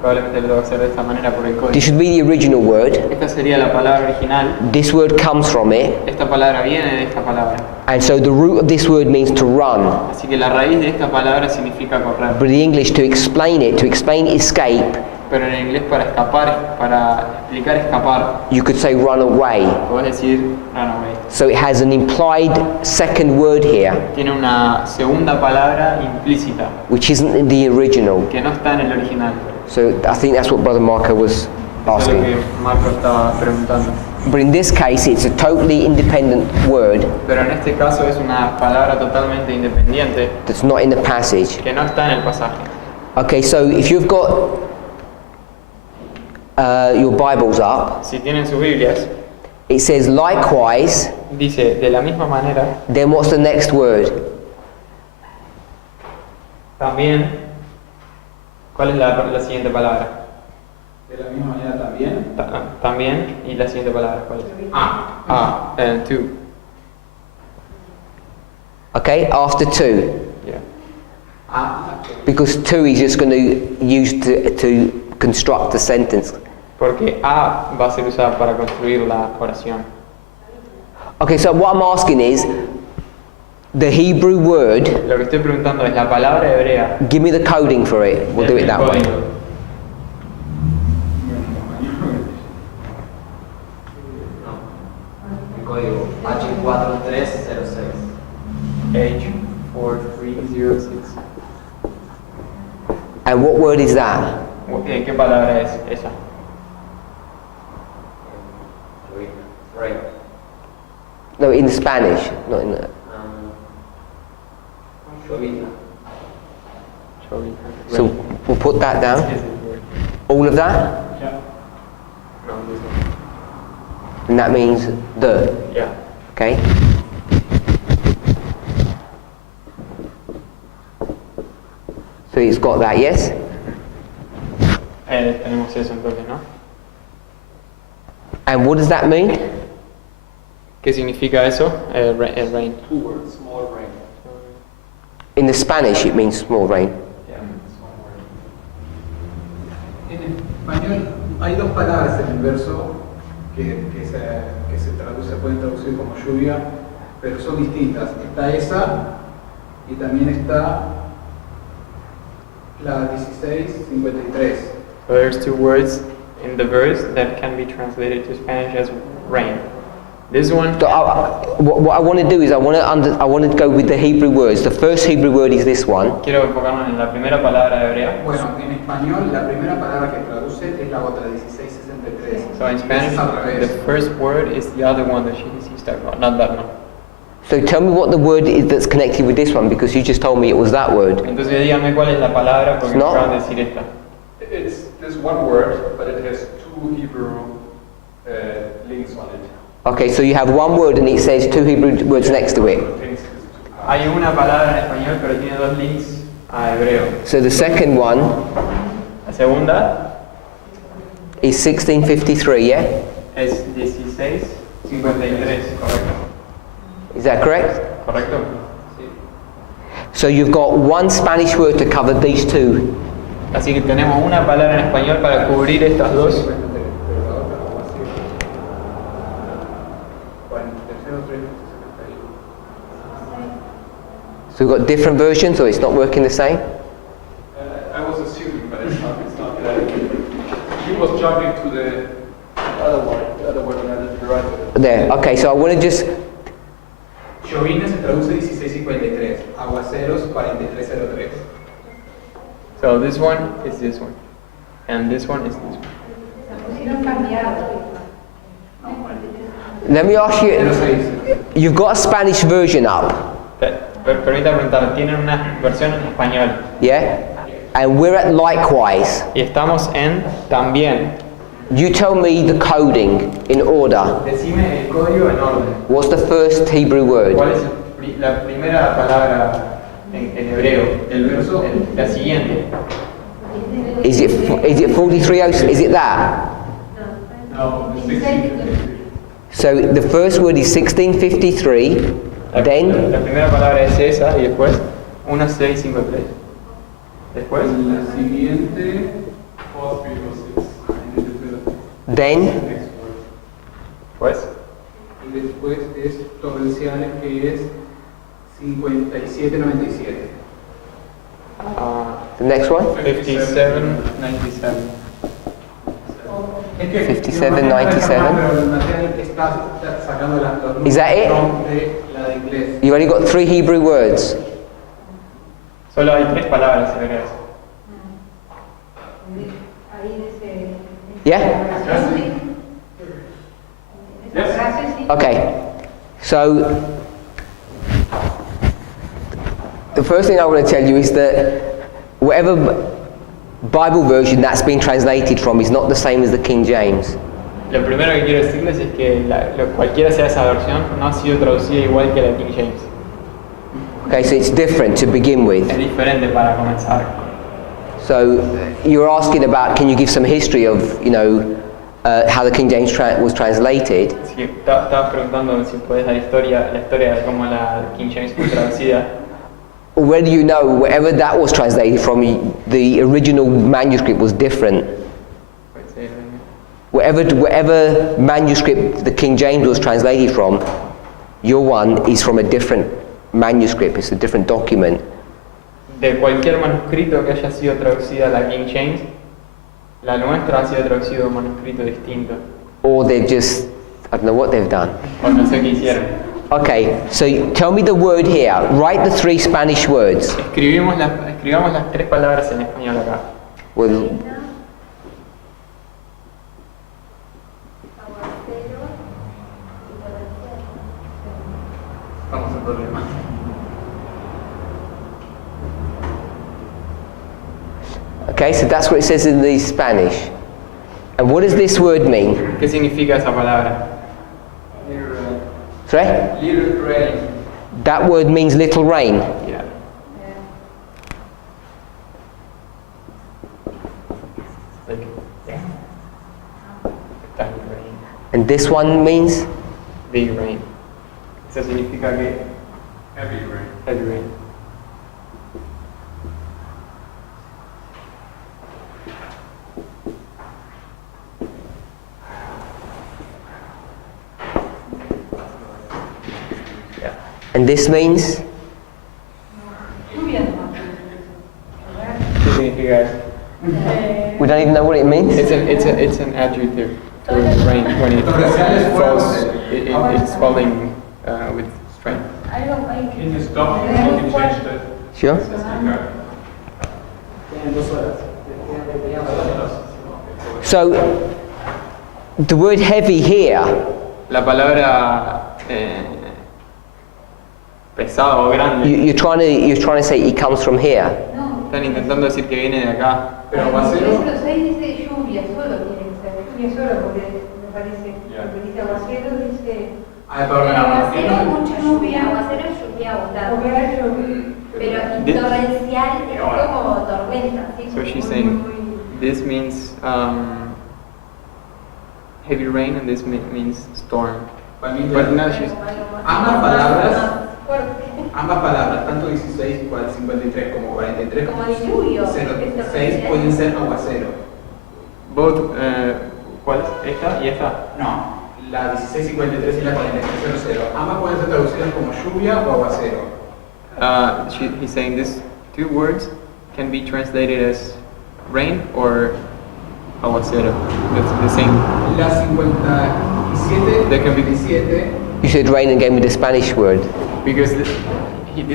Probablemente lo tengo que hacer de esta manera por el código. This should be the original word. Esta sería la palabra original. This word comes from it. Esta palabra viene de esta palabra. And so the root of this word means to run. Así que la raíz de esta palabra significa correr. But in English, to explain escape, Pero en inglés para escapar, para explicar escapar, you could say run away. puedes decir run away. So it has an implied second word here, Tiene una segunda palabra implícita which isn't in the original. que no está en el original. So I think that's what Brother Marco was Eso es lo asking. que Marco estaba preguntando. But in this case, it's a totally independent word Pero en este caso es una palabra totalmente independiente that's not in the passage. que no está en el pasaje. Okay, so if you've got your Bibles up, Si tienen sus Biblias, it says likewise, dice de la misma manera, then what's the next word? también, ¿cuál es la siguiente palabra? De la misma manera también. También, y la siguiente palabra, ¿cuál es? And two. Okay, after two. Yeah. Because two is just going to use to construct the sentence. Porque A va a ser usada para construir la oración. Okay, so what I'm asking is, the Hebrew word, Lo que estoy preguntando es la palabra hebrea. give me the coding for it. We'll do it that way. El código H4306. H4306. And what word is that? ¿Qué palabra es esa? Right. No, in Spanish, not in the... Llovizna. So we'll put that down. All of that? And that means the, Yeah. okay? So it's got that, yes? Tenemos eso entonces, ¿no? And what does that mean? ¿Qué significa eso? Rain. Two words, small rain. In the Spanish it means small rain. En español hay dos palabras en el verso que se pueden traducir como lluvia, pero son distintas. Está esa y también está la 1653. So there's two words in the verse that can be translated to Spanish as rain. This one, So what I want to do is I want to go with the Hebrew words. The first Hebrew word is this one. quiero enfocarnos en la primera palabra hebrea. Bueno, en español la primera palabra que traduce es la otra, 1663. So in Spanish, Es al the revés. first word is the other one that she's talking about, not that one. So tell me what the word is that's connected with this one, because you just told me it was that word. Entonces díganme cuál es la palabra porque me No. acaban de decir esta. It's this one word, but it has two Hebrew links on it. Okay, so you have one word and it says two Hebrew words next to it. Hay una palabra en español, pero tiene dos links a hebreo. So the second one La segunda is 1653, yeah? es 1653, correcto. Is that correct? ¿Correcto? So you've got one Spanish word to cover these two. Así que tenemos una palabra en español para cubrir estas dos. So we've got different versions, or it's not working the same? I was assuming, but it's not. He was jumping to the other one that you right. There, okay, so I want to just... Llovizna se traduce 1653, aguaceros 4303. So this one is this one, and this one is this one. Let me ask you, you've got a Spanish version up, Permítame preguntar, tienen una versión en español yeah? And we're at likewise. y estamos en también. You tell me the coding in order. Decime el código en orden. What's the first Hebrew word? ¿Cuál es la primera palabra en hebreo? El verso. La siguiente. Is it 43? Is it that? No, 1653. So the first word is 1653, then La primera palabra es esa y después 1653. Después La siguiente. 4306. then Después Y después es torrenciales, que es 5797. the next one, 5797. Es que 5797. Pero el material está sacando los Is that it? números de la de inglés. You only got 3 Hebrew words. Solo hay 3 palabras hebreas. Yeah? Yes. Okay. So the first thing I want to tell you is that whatever Bible version that's been translated from is not the same as the King James. Lo primero que quiero decirles es que cualquiera sea esa versión no ha sido traducida igual que la King James. Okay, so it's different to begin with. Es diferente para comenzar. So you're asking about, can you give some history of, how the King James was translated? Así que estabas preguntando si puedes dar la historia de cómo la King James fue traducida. Whether you know, wherever that was translated from, the original manuscript was different. Whatever manuscript the King James was translated from, your one is from a different manuscript, it's a different document. De cualquier manuscrito que haya sido traducida a la King James, la nuestra ha sido traducida a un manuscrito distinto. Or they've just, I don't know what they've done. O no sé qué hicieron. Okay, so tell me the word here. Write the 3 Spanish words. Escribamos las 3 palabras en español acá. Well, Vamos al problema. okay, so that's what it says in the Spanish. And what does this word mean? ¿Qué significa esa palabra? Sorry? Little rain. That word means little rain. Yeah. Like, yeah. Tiny rain. And this one means? Big rain. Eso significa que Heavy rain. heavy rain. Yeah. And this means? ¿Qué significa eso? We don't even know what it means? It's an adjective for rain when it falls. It's falling with strength. Can you stop? You can change that. Sure? So, the word heavy here, La palabra pesado o grande. you're trying to say it comes from here. No, Están intentando decir que viene de acá. Pero El aguacero, versículo 6 dice lluvia, solo tiene que ser. Lluvia solo, porque me parece. Porque dice aguacero, dice. perdón, Aguacero es mucha lluvia, aguacero es lluvia abundante. Porque hay lluvia. Pero torrencial es como tormenta, ¿sí? So she's saying this means heavy rain and this means storm. But no, she's ambas palabras, tanto 16, 53 como 43, Como diluvio. 06 pueden ser aguacero. both. ¿Cuál es? ¿Esta y esta? No, la 1653 y la 4300. Ambas pueden ser traducidas como lluvia o aguacero. He's saying these two words can be translated as rain or aguacero. That's the same. La 57, They can be- 57, You said rain and gave me the Spanish word. Because this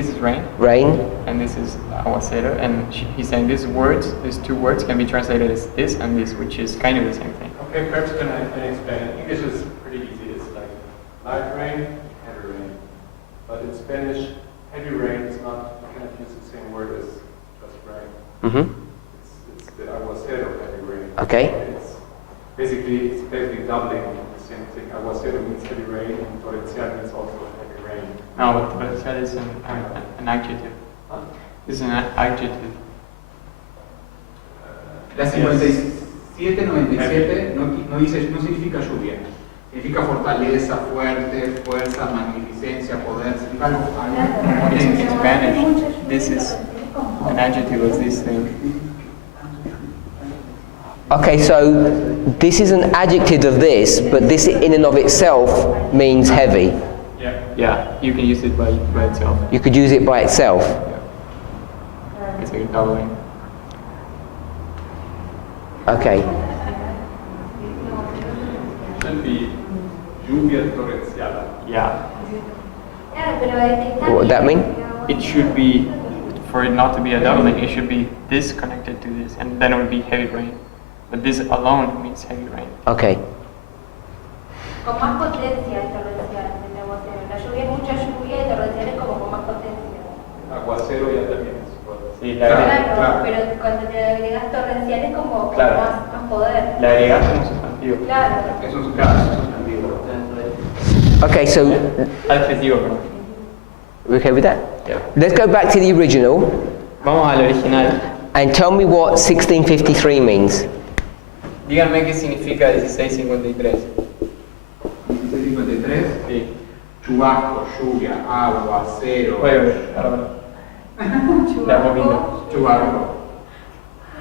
is rain Rain. and this is aguacero, and he's saying these two words can be translated as this and this, which is kind of the same thing. Okay, perhaps can I explain it? English is pretty easy. It's like light rain, heavy rain. But in Spanish, heavy rain is not, you cannot use the same word as just rain. Mm-hmm. It's the aguacero heavy rain. Okay. It's basically doubling the same thing. Aguacero means heavy rain, and torrencial means also heavy rain. No, but that is an adjective. Huh? This is an adjective. La 57, 97 no dice, no significa lluvia. Significa fortaleza, fuerza, magnificencia, poder. Significa algo In Spanish, this is an adjective of this thing. Okay, so this is an adjective of this, but this in and of itself means heavy. Yeah, you can use it by itself. You could use it by itself. It's like a doubling. Okay. Should be lluvia torrencial. Yeah, Claro, pero está What would that mean? it should be, for it not to be a doubling, it should be this connected to this, and then it would be heavy rain. But this alone means heavy rain. Okay. Con más potencia el torrencial, el aguacero. La lluvia es mucha lluvia y torrencial es como con más potencia. Aguacero ya también es fuerte. Sí, Claro, pero cuando le agregas torrencial es como con Claro. más poder. Le agregas un sustantivo. Claro. Eso es sustantivo. Okay, so Adjetivo, perdón. we okay with that? Yeah. Let's go back to the original Vamos al original. and tell me what 1653 means. Díganme qué significa 1653. 1653, Sí. chubasco, lluvia, agua, acero, Oye, ahora. De a poquito. chubasco.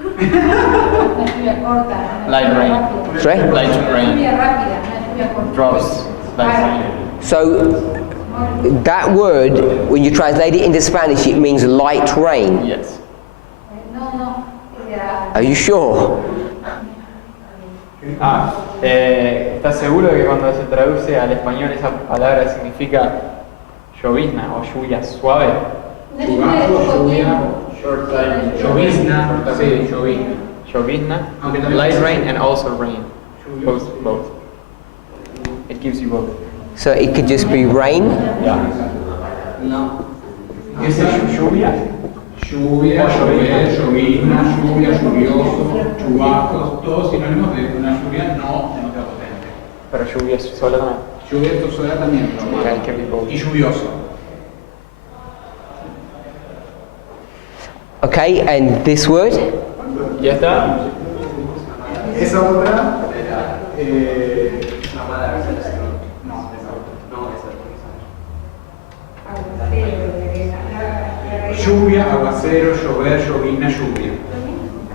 Una lluvia corta. una Light lluvia rain. rápida. Sorry? Light Una rain. lluvia rápida, una lluvia corta. Drops. Like rain. So that word, when you translate it into Spanish, it means light rain. Yes. No. Era- Are you sure? ¿Estás seguro de que cuando se traduce al español esa palabra significa llovizna o lluvia suave? Una lluvia de poco tiempo. Llovizna, sí, llovizna. Llovizna, Aunque también light dice- rain and also rain. Both. It gives you both. So it could just be rain. Yeah. No. ¿Qué es lluvia? Lluvia, llover, llovizna, lluvia, lluvioso, chubascos, todos sinónimos de una lluvia no demasiado potente. Pero lluvia sola también. Lluvia esto suena también, pero Yeah, it can be both. y lluvioso. Okay, and this word? ¿Ya está? Esa otra, lluvia, aguacero, llover, llovizna, lluvia.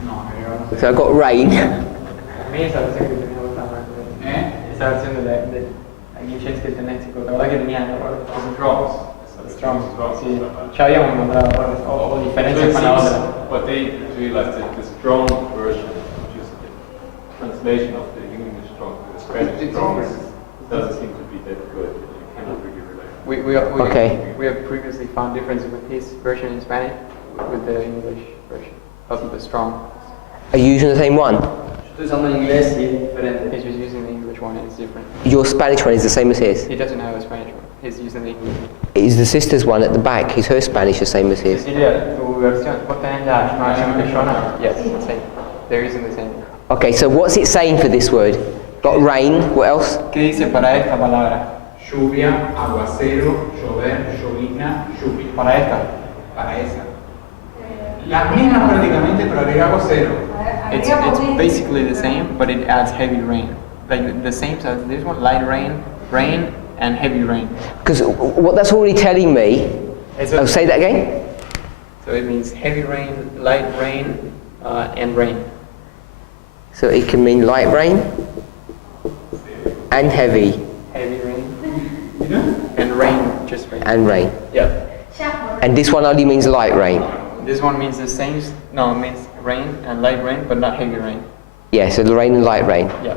No, So I got rain. A mí esa versión que tenía gustaba más. Esa versión de la Guillermo que tenés, chico, la verdad que tenía errores. Strong. Sí, ya habíamos encontrado errores o diferencias con la otra. But they realized that the strong version, which is the translation of the English strong to the Spanish strong, doesn't seem to be that good. You cannot really relate. Okay. We have previously found differences with his version in Spanish with the English version of the strong. Are you using the same one? Estoy usando en inglés y es diferente. He's just using the English one and it's different. Your Spanish one is the same as his. He doesn't have a Spanish one. He's using the English one. Is the sister's one at the back? Is her Spanish the same as his? Cecilia, tu versión, vos tenés la misma versión que yo, ¿no? Yes, same. They're using the same. Okay, so what's it saying for this word? Got rain, what else? ¿Qué dice para esta palabra? Lluvia, aguacero, llover, llovizna, lluvia. Para esta. Para esa. Las mismas prácticamente, pero agregamos cero. It's basically the same, but it adds heavy rain. Like the same as this one, light rain, rain, and heavy rain. Because what that's already telling me, Eso, say that again? so it means heavy rain, light rain, and rain. So it can mean light rain and heavy Heavy rain, and rain, just rain. and rain. Yeah. And this one only means light rain. This one means the same, no, it means rain and light rain, but not heavy rain. Yeah, so the rain and light rain. Yeah.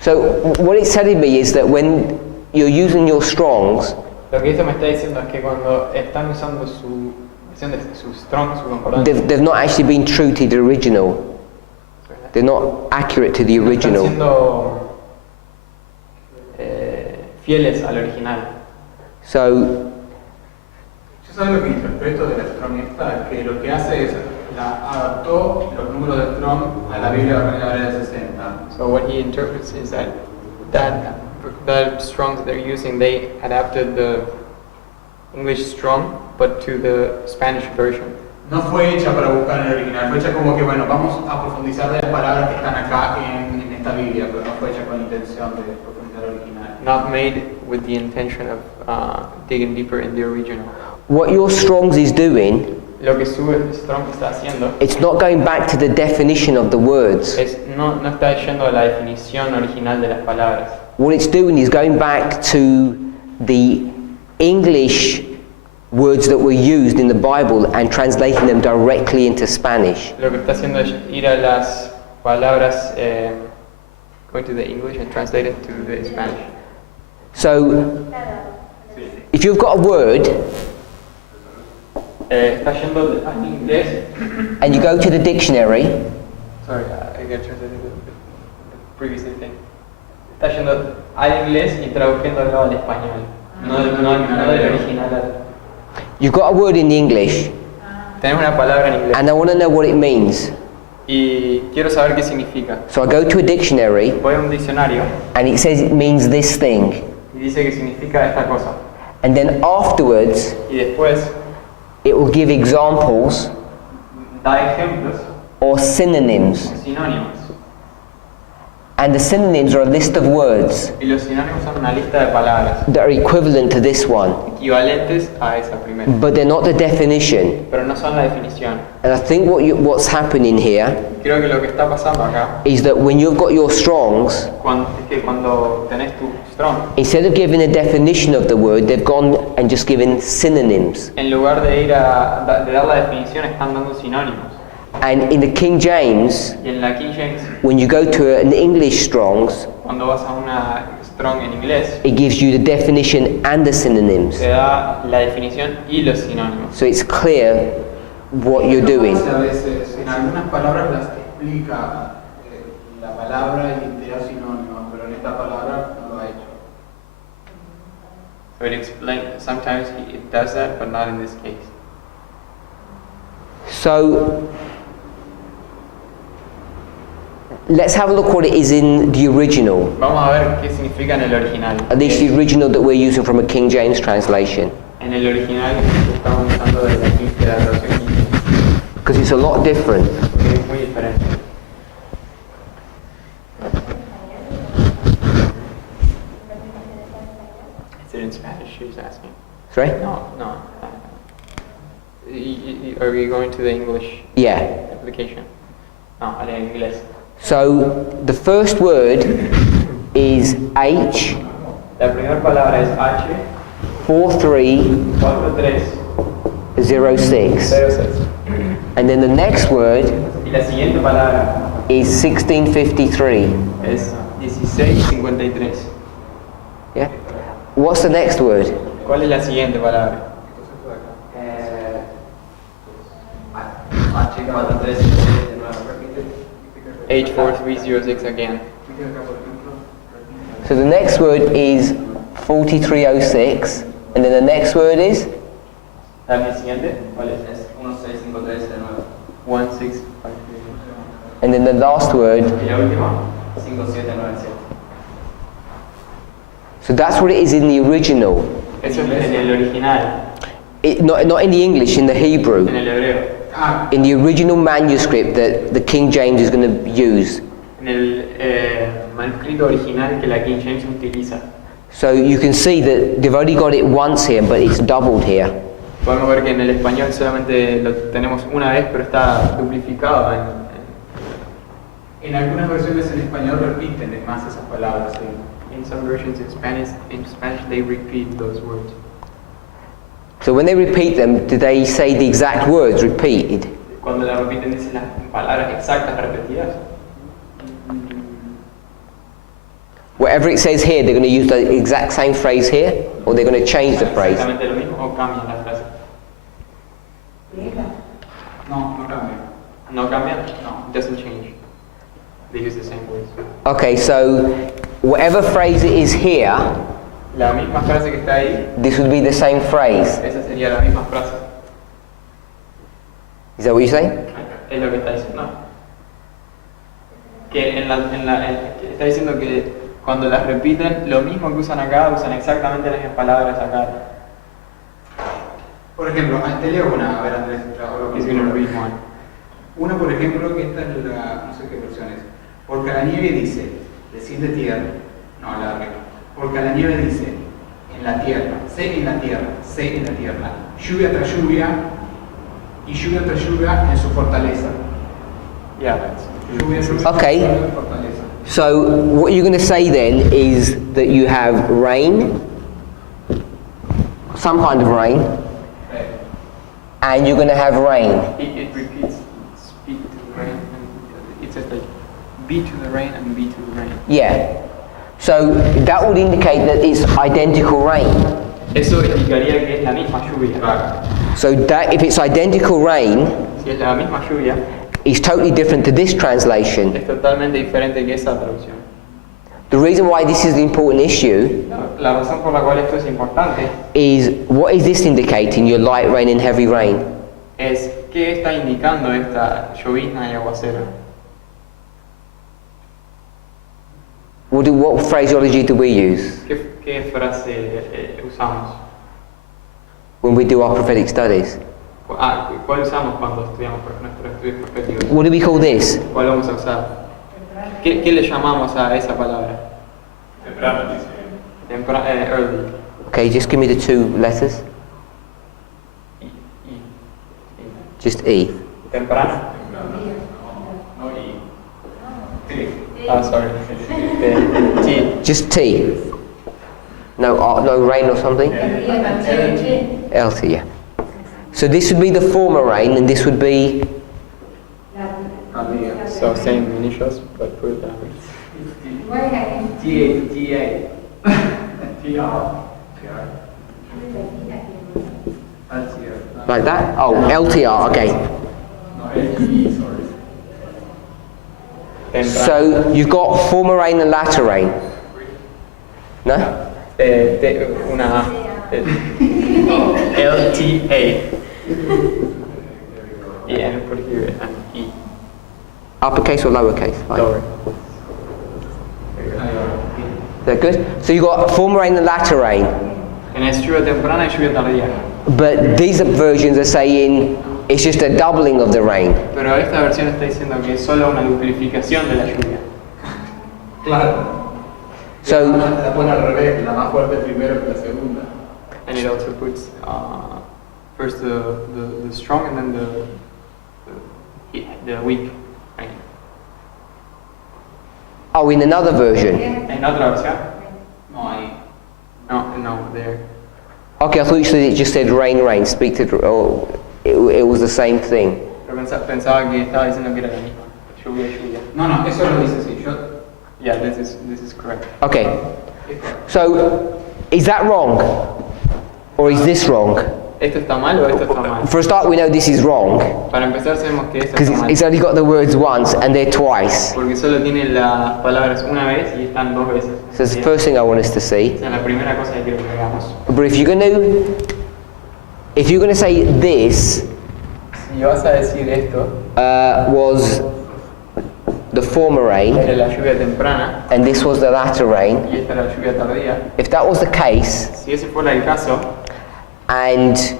So what it's telling me is that when you're using your Strongs, Lo que esto me está diciendo es que cuando están usando su versión de su strong, su concordancia, they've not actually been true to the original. They're not accurate to the están original. siendo fieles al original. So Yo sabes lo que interpreto de la Strong esta, que lo que hace es la adaptó los números de Strong a la Biblia Reina Valera de 60. So what he interprets is that the strongs they're using, they adapted the English strong, but to the Spanish version. No fue hecha para buscar en el original, fue hecha como que, bueno, vamos a profundizar de las palabras que están acá en esta Biblia, pero no fue hecha con intención de profundizar el original. Not made with the intention of digging deeper in the original. what your Strongs is doing, Lo que su strong está haciendo it's not going back to the definition of the words. es no está yendo a la definición original de las palabras. What it's doing is going back to the English words that were used in the Bible and translating them directly into Spanish. Lo que está haciendo es ir a las palabras, going to the English and translate it to the Spanish. So, if you've got a word Está yendo al inglés. and you go to the dictionary, Sorry, I got translated the previous thing. Está yendo al inglés y traduciéndolo al español. No del original. you've got a word in the English, Tenemos una palabra en inglés and I want to know what it means. y quiero saber qué significa. So I go to a dictionary, Voy a un diccionario and it says it means this thing. y dice que significa esta cosa. And then afterwards, Y después it will give examples da ejemplos or synonyms. o sinónimos. And the synonyms are a list of words Y los sinónimos son una lista de palabras that are equivalent to this one, equivalentes a esa primera, but they're not the definition. pero no son la definición. And I think what's happening here Creo que lo que está pasando acá is that when you've got your Strongs, es que cuando tenés tu strong, instead of giving a definition of the word, they've gone and just given synonyms. en lugar de ir a de dar la definición, están dando sinónimos. And in the King James, Y en la King James, when you go to an English Strongs, cuando vas a una strong en inglés, it gives you the definition and the synonyms. te da la definición y los sinónimos. So it's clear what you're doing. A veces, en algunas palabras las explica la palabra y te da sinónimos, pero en esta palabra no lo ha hecho. So it explains, sometimes it does that, but not in this case. So let's have a look what it is in the original, Vamos a ver qué significa en el original. at least the original that we're using from a King James translation, En el original que estamos usando de la traducción King James, because it's a lot different. porque es muy diferente. Is it in Spanish? She was asking. Sorry? No. Are we going to the English Yeah. application? No, en inglés. So the first word is H La primera palabra es H 4306, 4306. and then the next word Y la siguiente palabra is 1653. es 1653. Yeah. What's the next word? ¿Cuál es la siguiente palabra? H4306 again. So the next word is 4306, and then the next word is ¿Está el siguiente? ¿Cuál es? Es 1653 de nuevo. 1653. And then the last word, ¿Y la última? 5797. so that's what it is in the original. Eso es en el original, Not in the English, in the Hebrew. en el hebreo. Ah, In the original manuscript that the King James is going to use. En el manuscrito original que la King James utiliza. So you can see that they've only got it once here, but it's doubled here. Podemos ver que en el español solamente lo tenemos una vez, pero está duplicado en algunas versiones en español repiten más esas palabras. ¿Sí? in some versions in Spanish they repeat those words. So when they repeat them, do they say the exact words repeated? Cuando la repiten dicen las palabras exactas repetidas. Whatever it says here, they're going to use the exact same phrase here, or they're going to change the phrase? Exactamente lo mismo o cambian la frase. No, no cambia. No cambian? No, it doesn't change. They use the same words. Okay, so whatever phrase it is here, La misma frase que está ahí, this would be the same phrase. esa sería la misma frase. Is that what you're saying? Es lo que está diciendo. Que que está diciendo que cuando las repiten, lo mismo que usan acá, usan exactamente las mismas palabras acá. Por ejemplo, te leo una, a ver Andrés, He's gonna read one. una por ejemplo, que esta es la, no sé qué versión es. Porque la nieve dice, desciende tierra, no, la arriba. Porque la nieve dice, en la tierra, sé en la tierra, sé en la tierra. Lluvia tras lluvia, y lluvia tras lluvia en su fortaleza. Yeah, that's Lluvia tras lluvia Okay. en su fortaleza. So what you're going to say then is that you have rain, some kind of rain, and you're going to have rain. It repeats speak to the rain, and it says like be to the rain and be to the rain. Yeah. So that would indicate that it's identical rain. Eso indicaría que es la misma lluvia. So that if it's identical rain, Si es la misma lluvia, it's totally different to this translation. es totalmente diferente que esa traducción. The reason why this is an important issue La razón por la cual esto es importante is what is this indicating? Your light rain and heavy rain. es qué está indicando esta llovizna y aguacero. What phraseology do we use ¿Qué frase usamos? when we do our prophetic studies? ¿Cuál usamos cuando estudiamos nuestros estudios proféticos? What do we call this? ¿Cuál vamos a usar? ¿Qué le llamamos a esa palabra? Temprano, dice. Early. Okay, just give me the two letters. Just E. ¿Temprano? No, y. Sorry. T. Just T. No rain or something? LT, yeah. So this would be the former rain, and this would be. So same initials, but put down. T-A. Like that? Oh, LTR, okay. No, L-T-E, sorry. Temprano. So you've got former rain and latter rain. No? Una LTA. And put here an E. Uppercase or lowercase? Fine. Lower. Is that good? So you've got former rain and latter rain. And es lluvia temprana y lluvia tardía. But these versions are saying it's just a doubling of the rain. Pero esta versión está diciendo que es solo una duplicación de la lluvia. Claro. So, La pone al revés, la más fuerte primero que la segunda. And it also puts first the strong and then the weak. Right? oh, in another version. En otra versión? No, ahí. No, there. Okay, I thought you said it just said rain, rain. Speak to. Oh, it was the same thing. Pero pensaba que estaba diciendo que era la misma. Lluvia, lluvia. No, eso lo dice sí. Yeah, this is correct. Okay. So, is that wrong? Or is this wrong? ¿Esto está mal o esto está mal? For a start, we know this is wrong. Para empezar sabemos que esto Because está mal. it's only got the words once and they're twice. Porque solo tiene las palabras una vez y están dos veces. So that's the first thing I want us to see. Esa es la primera cosa que quiero que hagamos. But if you're going to If you're going to say this Si vas a decir esto, was the former rain, era la lluvia temprana and this was the latter rain, y esta era la lluvia tardía, if that was the case, si ese fuera el caso, and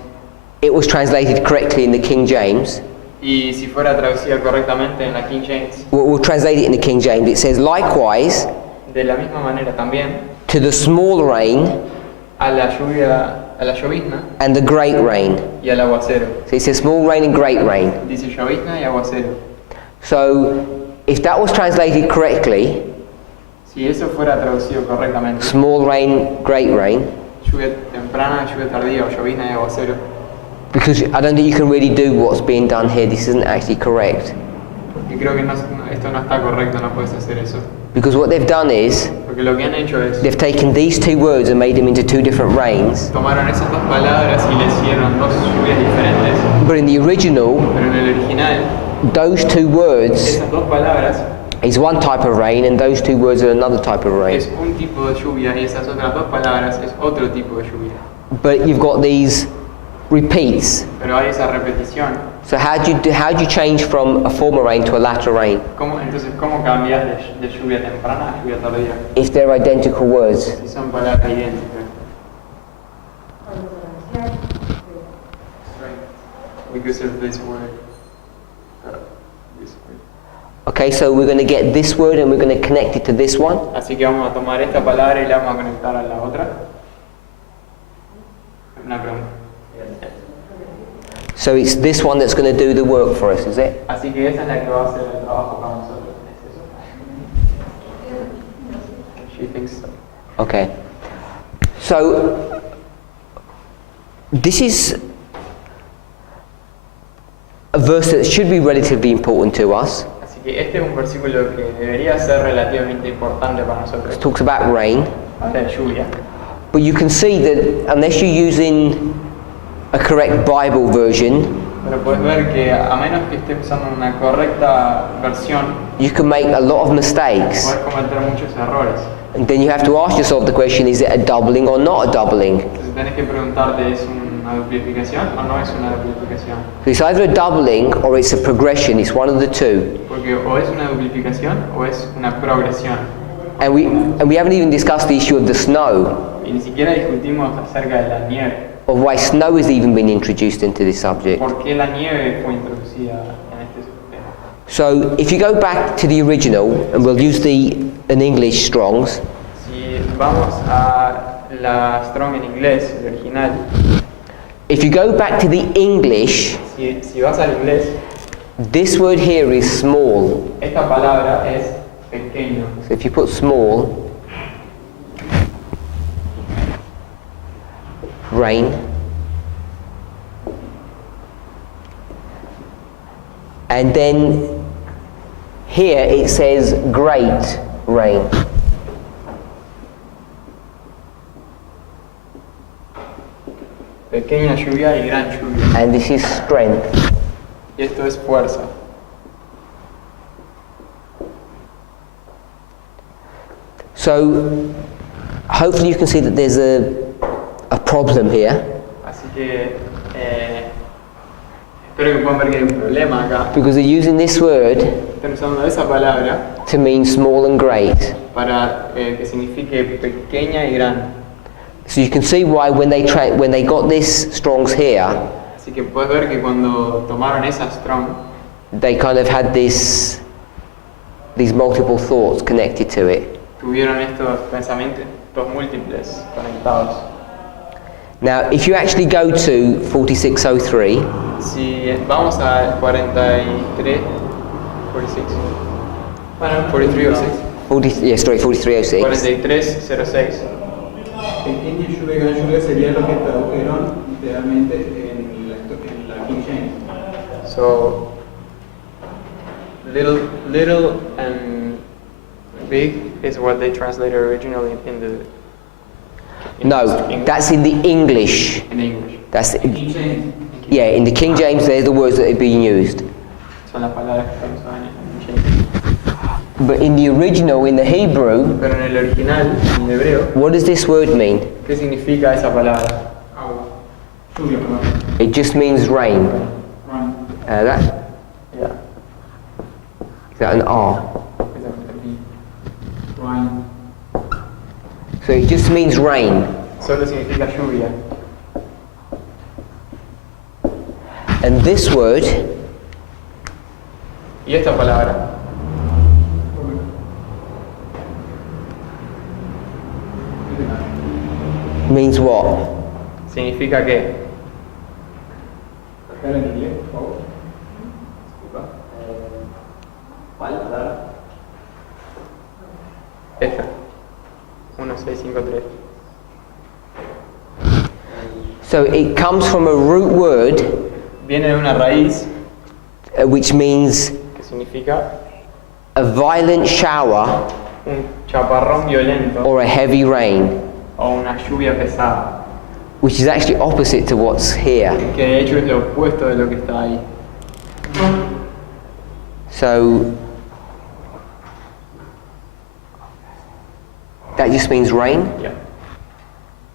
it was translated correctly in the King James, y si fuera traducida correctamente en la King James, we'll translate it in the King James, it says, likewise, de la misma manera también, to the small rain a la lluvia, a la llovizna and the great rain. y al aguacero. So it says small rain and great rain. Dice llovizna y aguacero. So if that was translated correctly, Si eso fuera traducido correctamente, small rain, great rain, lluvia temprana, lluvia tardía o llovizna y aguacero, because I don't think you can really do what's being done here, this isn't actually correct. porque creo que esto no está correcto, no puedes hacer eso. Because what they've done is, Porque lo que han hecho es, they've taken these two words and made them into two different rains. tomaron esas dos palabras y le hicieron dos lluvias diferentes, But in the original, pero en el original, those two words esas dos palabras is one type of rain and those two words are another type of rain. es un tipo de lluvia y esas otras dos palabras es otro tipo de lluvia. But you've got these repeats. Pero hay esa repetición. So how do you change from a former rain to a latter rain Entonces, ¿cómo cambias de lluvia temprana a lluvia tardía? if they're identical words? Si son palabras idénticas. Because of this word. This word. Okay, so we're going to get this word and we're going to connect it to this one. Así que vamos a tomar esta palabra y la vamos a conectar a la otra. Una pregunta. So it's this one that's going to do the work for us, is it? Así que esa es la que va a hacer el trabajo para nosotros. ¿Es eso? She thinks so. Okay. So this is a verse that should be relatively important to us. Así que este es un versículo que debería ser relativamente importante para nosotros. It talks about rain. Habla de lluvia. But you can see that unless you're using a correct Bible version, Pero puedes ver que a menos que estés usando una correcta versión, you can make a lot of mistakes. puedes cometer muchos errores. And then you have to ask yourself the question, is it a doubling or not a doubling? Entonces tenés que preguntarte, ¿es una duplicación o no es una duplicación? So it's either a doubling or it's a progression, it's one of the two. Porque o es una duplicación o es una progresión. And we haven't even discussed the issue of the snow, Y ni siquiera discutimos acerca de la nieve. of why snow has even been introduced into this subject. ¿Por qué la nieve fue introducida en este tema? So if you go back to the original, and we'll use an English Strong's, Si vamos a la Strong en inglés, el original, if you go back to the English, si vas al inglés, this word here is small. esta palabra es pequeño. So if you put small, rain, and then here it says great rain. Pequeña lluvia y gran lluvia. And this is strength. Y esto es fuerza. So hopefully you can see that there's a problem here, Así que espero que puedan ver que hay un problema acá. because they're using this word Están usando esa palabra to mean small and great. para que signifique pequeña y gran. So you can see why when they got this Strong's here, Así que puedes ver que cuando tomaron esa Strong, they kind of had these multiple thoughts connected to it. tuvieron estos pensamientos múltiples conectados. Now, if you actually go to 4603, Si vamos a 43, 46, bueno, 4306, 4306, 4306. Pequeña lluvia y gran lluvia sería lo que tradujeron literalmente en la King James. So, little and big is what they translated originally in the no, that's in the English. in English. That's King James. yeah, in the King James, they're the words that are being used. Son las palabras que estamos usando en James. But in the original, in the Hebrew, Pero en el original, en hebreo, what does this word mean? ¿qué significa esa palabra? Agua. Lluvia, perdón. It just means rain. Rain. That Yeah. is that an R? Rain. So it just means rain. Solo significa lluvia. And this word Y esta palabra means what? significa que Acá en inglés, por favor. Disculpa. ¿Cuál palabra? esta. 1653. So it comes from a root word Viene de una raíz which means que significa a violent shower un chaparrón violento or a heavy rain, o una lluvia pesada, which is actually opposite to what's here. que de hecho es lo opuesto de lo que está ahí. So that just means rain, Yeah.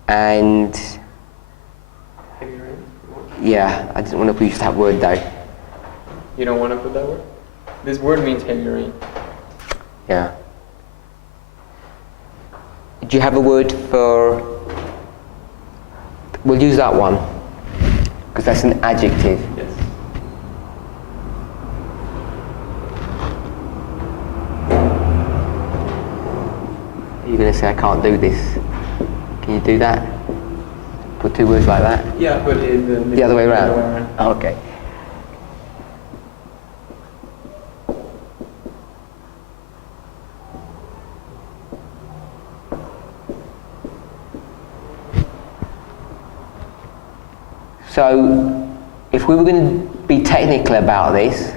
and Heavy rain. yeah, I didn't want to use that word though. You don't want to put that word? This word means heavy rain. Yeah. Do you have a word for? We'll use that one because that's an adjective. Yes. You're going to say I can't do this. Can you do that? Put two words like that? Yeah, but The other way around? Oh, okay. So, if we were going to be technical about this,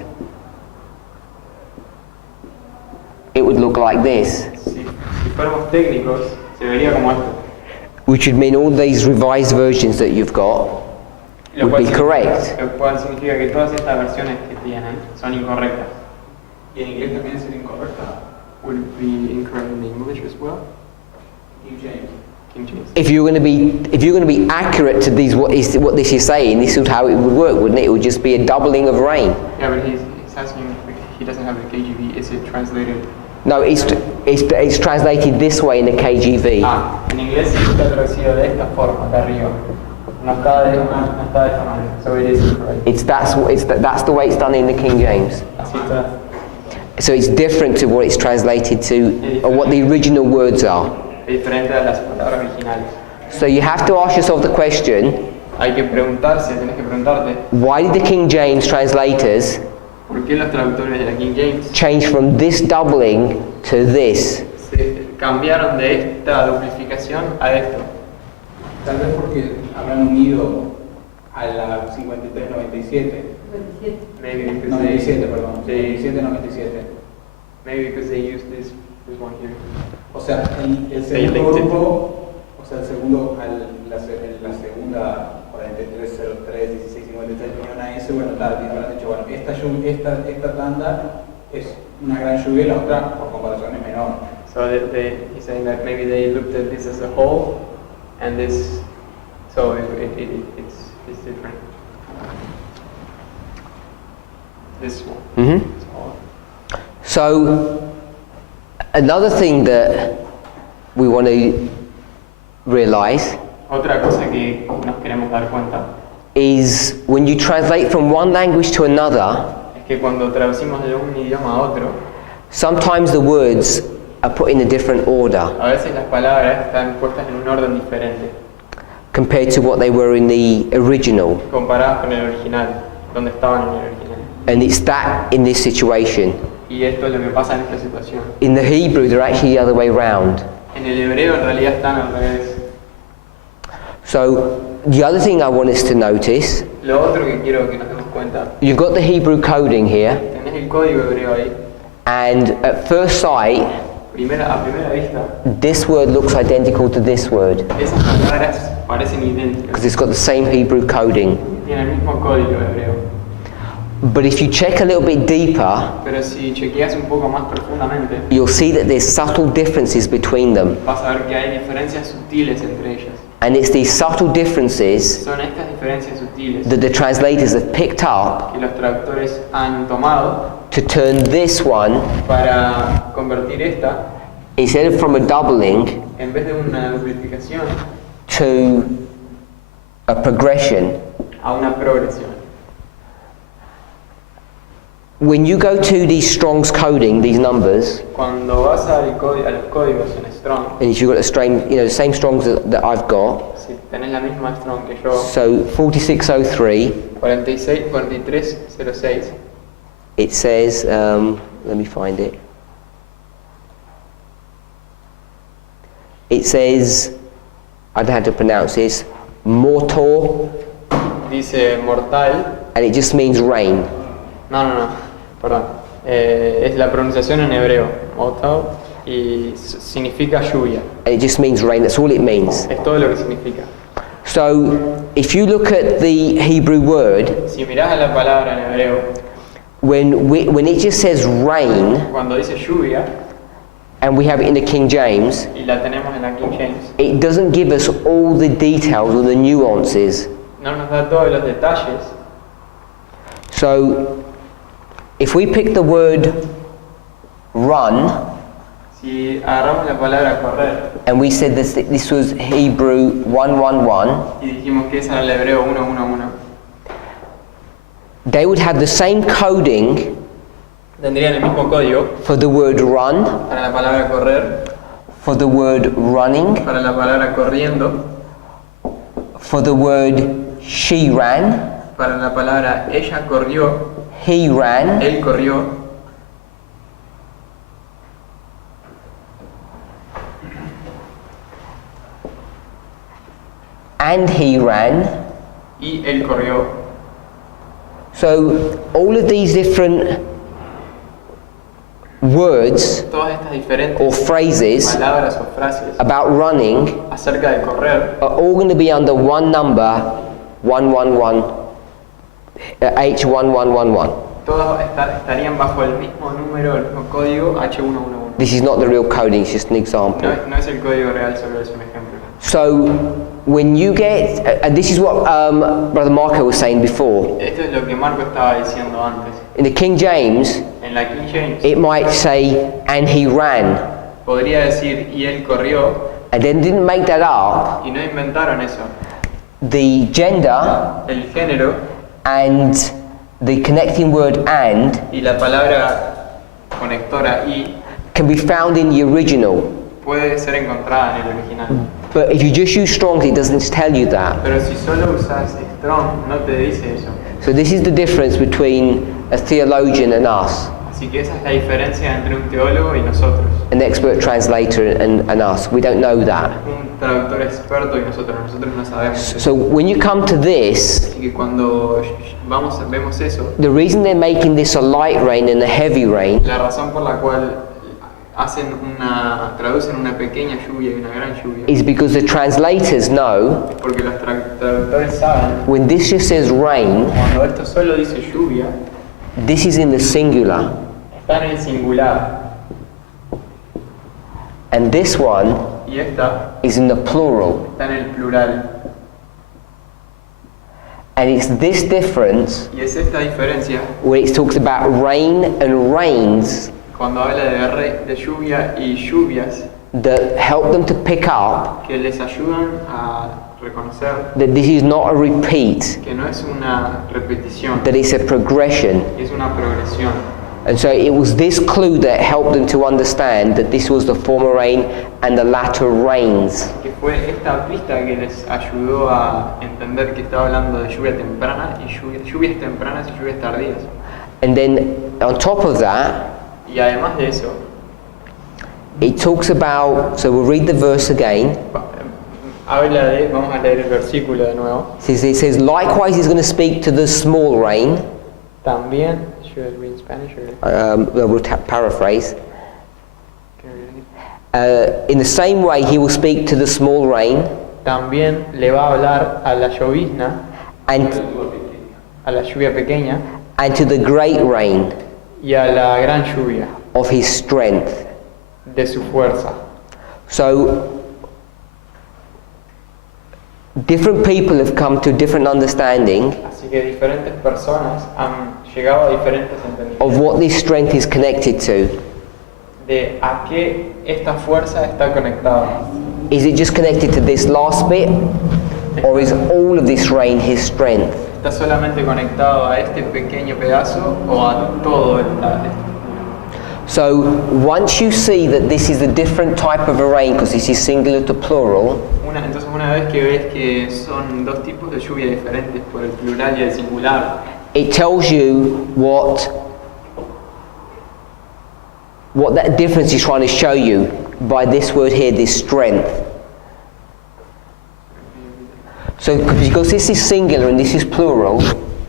it would look like this, Si fuéramos técnicos, se vería como esto. which would mean all these revised versions that you've got Lo would be cual correct. significa- Lo cual significa que todas estas versiones que tienen son incorrectas. Y en inglés también sería incorrecta. Would it be incorrect in English as well? King James. King James. If you're going to be accurate to these what this is saying, this is how it would work, wouldn't it? It would just be a doubling of rain. Yeah, but he's asking if he doesn't have the KJV. Is it translated? No, it's translated this way in the KJV. En inglés sí está traducido de esta forma, acá arriba. No está de esta manera. So it is incorrect. That's the way it's done in the King James. Así está. So it's different to what it's translated to, or what the original words are. Es diferente a las palabras originales. So you have to ask yourself the question: Hay que preguntarse, tienes que preguntarte, why did the King James translators ¿por qué los traductores de la King James change from this doubling to this? se cambiaron de esta duplicación a esto? Tal vez porque habrán unido a la 53-97. Maybe because 97, perdón. they 97-97. maybe because they used this one here. O sea, el segundo grupo, o sea, el segundo, la segunda 4303, 1653 unión a ese, bueno, tal, y habrán dicho, bueno, esta tanda es una gran lluvia y la otra, por comparación, es menor. So he's saying that maybe they looked at this as a whole, and this, so it's different. This one. Mm-hmm. So another thing that we want to realize Otra cosa que nos queremos dar cuenta is when you translate from one language to another, es que cuando traducimos de un idioma a otro, sometimes the words are put in a different order a veces las palabras están puestas en un orden diferente, compared to what they were in the original. comparadas con el original, donde estaban en el original. And it's that in this situation. Y esto es lo que pasa en esta situación. In the Hebrew, they're actually the other way round. En el hebreo en realidad están al revés. So the other thing I want us to notice, Lo otro que quiero que nos demos cuenta, you've got the Hebrew coding here, tenés el código hebreo ahí. and at first sight, A primera vista, this word looks identical to this word esas palabras parecen idénticas. because it's got the same Hebrew coding. Tienen el mismo código hebreo. But if you check a little bit deeper, Pero si chequeas un poco más profundamente, you'll see that there's subtle differences between them. vas a ver que hay diferencias sutiles entre ellas. And it's these subtle differences Son estas diferencias sutiles that the translators have picked up que los traductores han tomado to turn this one, para convertir esta, instead of from a doubling, en vez de una duplicación, to a progression. a una progresión. When you go to these Strong's coding, these numbers, Cuando vas a los códigos en Strong, and if you've got the same Strongs that I've got, si tenés la misma Strong que yo, so 4603, 4306, it says, let me find it. It says, I don't know how to pronounce this, mortor, dice mortal. and it just means rain. No, perdón. Es la pronunciación en hebreo, mortal, y significa lluvia. And it just means rain, that's all it means. Es todo lo que significa. So, if you look at the Hebrew word, Si mirás a la palabra en hebreo, when it just says rain, cuando dice lluvia, and we have it in the King James, y la tenemos en la King James, it doesn't give us all the details or the nuances. no nos da todos los detalles. So, if we pick the word run, Si agarramos la palabra correr and we said this was Hebrew 111, y dijimos que esa era el hebreo 111, they would have the same coding tendrían el mismo código for the word run, para la palabra correr, for the word running, para la palabra corriendo, for the word she ran, para la palabra ella corrió, he ran, él corrió, and he ran. y él corrió. So all of these different words Todas estas diferentes or phrases palabras o frases about running acerca de correr are all going to be under one number, 111, H1111. todas estarían bajo el mismo número, el mismo código H111. This is not the real coding, it's just an example. No es el código real, solo es un ejemplo. So when you get, and this is what Brother Marco was saying before, Esto es lo que Marco estaba diciendo antes. in the King James, En la King James it might say, and he ran, podría decir y él corrió, and then didn't make that up. y no inventaron eso. The gender El género and the connecting word and y la palabra conectora y can be found in the original. puede ser encontrada en el original. But if you just use Strong's, it doesn't tell you that. Pero si solo usas Strong, no te dice eso. So this is the difference between a theologian and us, Así que esa es la diferencia entre un teólogo y nosotros. an expert translator and us. We don't know that. Un traductor experto y nosotros no sabemos eso. So when you come to this, Así que cuando vemos eso, the reason they're making this a light rain and a heavy rain la razón por la cual traducen una pequeña lluvia y una gran lluvia, is because the translators know es porque los traductores saben, when this just says rain, cuando esto solo dice lluvia, this is in the singular, está en el singular, and this one y esta is in the plural. está en el plural. And it's this difference Y es esta diferencia where it talks about rain and rains cuando habla de lluvia y lluvias that help them to pick up que les ayudan a reconocer that this is not a repeat, que no es una repetición, that it's a progression. es una progresión. And so it was this clue that helped them to understand that this was the former rain and the latter rains. Que fue esta pista que les ayudó a entender que estaba hablando de lluvia temprana y lluvias tempranas y lluvias tardías. And then on top of that, Y además de eso, it talks about, so we'll read the verse again. vamos a leer el versículo de nuevo. It says, likewise he's going to speak to the small rain. También, should I read in Spanish or? We'll paraphrase. Can I read it? In the same way he will speak to the small rain También le va a hablar a la llovizna, and a la lluvia pequeña, and to the great rain y a la gran lluvia of his strength. de su fuerza. So, different people have come to different understanding Así que diferentes personas han llegado a diferentes entendimientos of what this strength is connected to. de a qué esta fuerza está conectada. Is it just connected to this last bit, or is all of this rain his strength? ¿Está solamente conectado a este pequeño pedazo o a todo So once you see that this is a different type of a rain, because this is singular to plural, Entonces una vez que ves que son dos tipos de lluvia diferentes por el plural y el singular, it tells you what that difference is trying to show you by this word here, this strength. So because this is singular and this is plural,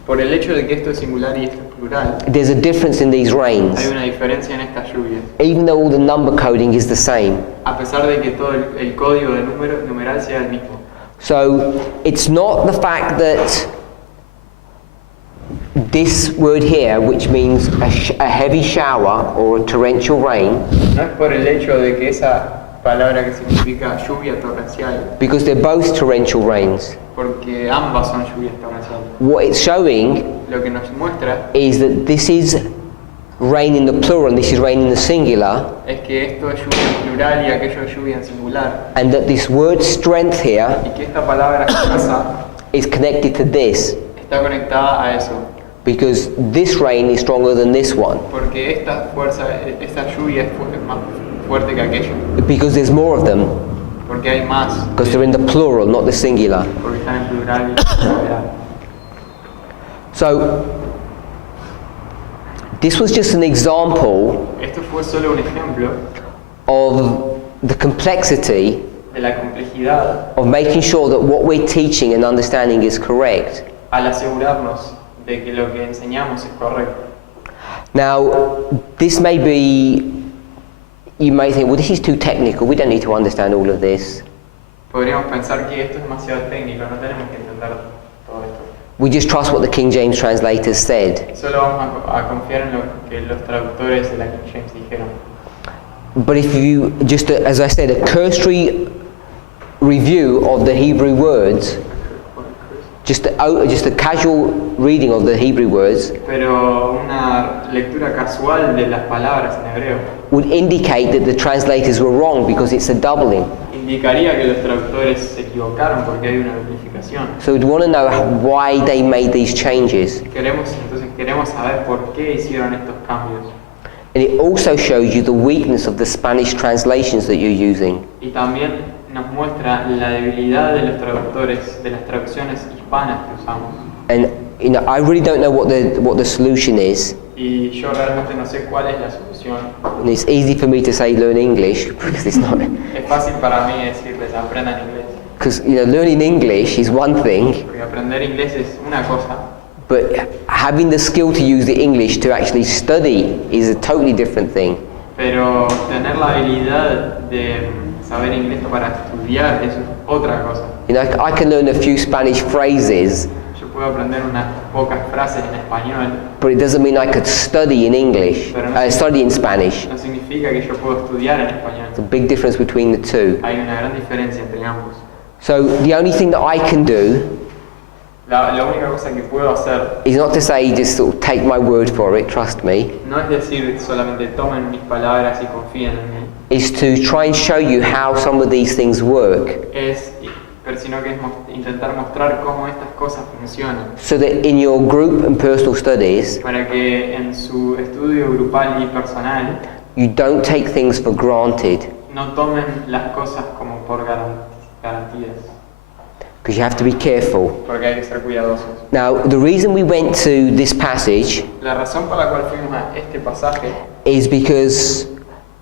por el hecho de que esto es singular y esto es plural, there's a difference in these rains, hay una diferencia en estas lluvias. even though all the number coding is the same. A pesar de que todo el código de numeral sea el mismo. So it's not the fact that this word here, which means a heavy shower or a torrential rain, No es por el hecho de que esa palabra que significa lluvia torrencial, because they're both torrential rains. porque ambas son lluvias torrenciales. What it's showing Lo que nos muestra is that this is rain in the plural and this is rain in the singular, es que esto es lluvia en plural y aquello es lluvia en singular, and that this word strength here y que esta palabra fuerza is connected to this, está conectada a eso, because this rain is stronger than this one, porque esta lluvia es más fuerte que aquello, because there's more of them, porque hay más, because they're in the plural, not the singular. porque están en plural y singular. So this was just an example Esto fue solo un ejemplo of the complexity de la complejidad of making sure that what we're teaching and understanding is correct. al asegurarnos de que lo que enseñamos es correcto. Now, this may be, you may think, well, this is too technical, we don't need to understand all of this. Podríamos pensar que esto es demasiado técnico, no tenemos que entender todo esto. We just trust what the King James translators said. Solo vamos a confiar en lo que los traductores de la King James dijeron. But if you, just as I said, a cursory review of the Hebrew words, just a casual reading of the Hebrew words, Pero una lectura casual de las palabras en hebreo would indicate that the translators were wrong because it's a doubling. indicaría que los traductores se equivocaron porque hay una duplicación. So we'd want to know why they made these changes. Entonces queremos saber por qué hicieron estos cambios. And it also shows you the weakness of the Spanish translations that you're using. Y también nos muestra la debilidad de los traductores, de las traducciones hispanas que usamos. And you know, I really don't know what the solution is. Y yo realmente no sé cuál es la solución. And it's easy for me to say learn English because it's not. Es fácil para mí decirles aprendan inglés, Because learning English is one thing, porque aprender inglés es una cosa, but having the skill to use the English to actually study is a totally different thing. pero tener la habilidad de saber inglés para estudiar eso es otra cosa. You know, I can learn a few Spanish phrases, Yo puedo aprender unas pocas frases en español, but it doesn't mean I could study in English, study in Spanish. no significa que yo puedo estudiar en español. There's a big difference between the two. Hay una gran diferencia entre ambos. So the only thing that I can do La única cosa que puedo hacer is not to say just sort of take my word for it, trust me, no es decir solamente tomen mis palabras y confíen en mí, is to try and show you how some of these things work, sino que es intentar mostrar cómo estas cosas funcionan, so that in your group and personal studies para que en su estudio grupal y personal you don't take things for granted, no tomen las cosas como por garantías, because you have to be careful. porque hay que ser cuidadosos. Now, the reason we went to this passage La razón por la cual fuimos a este pasaje is because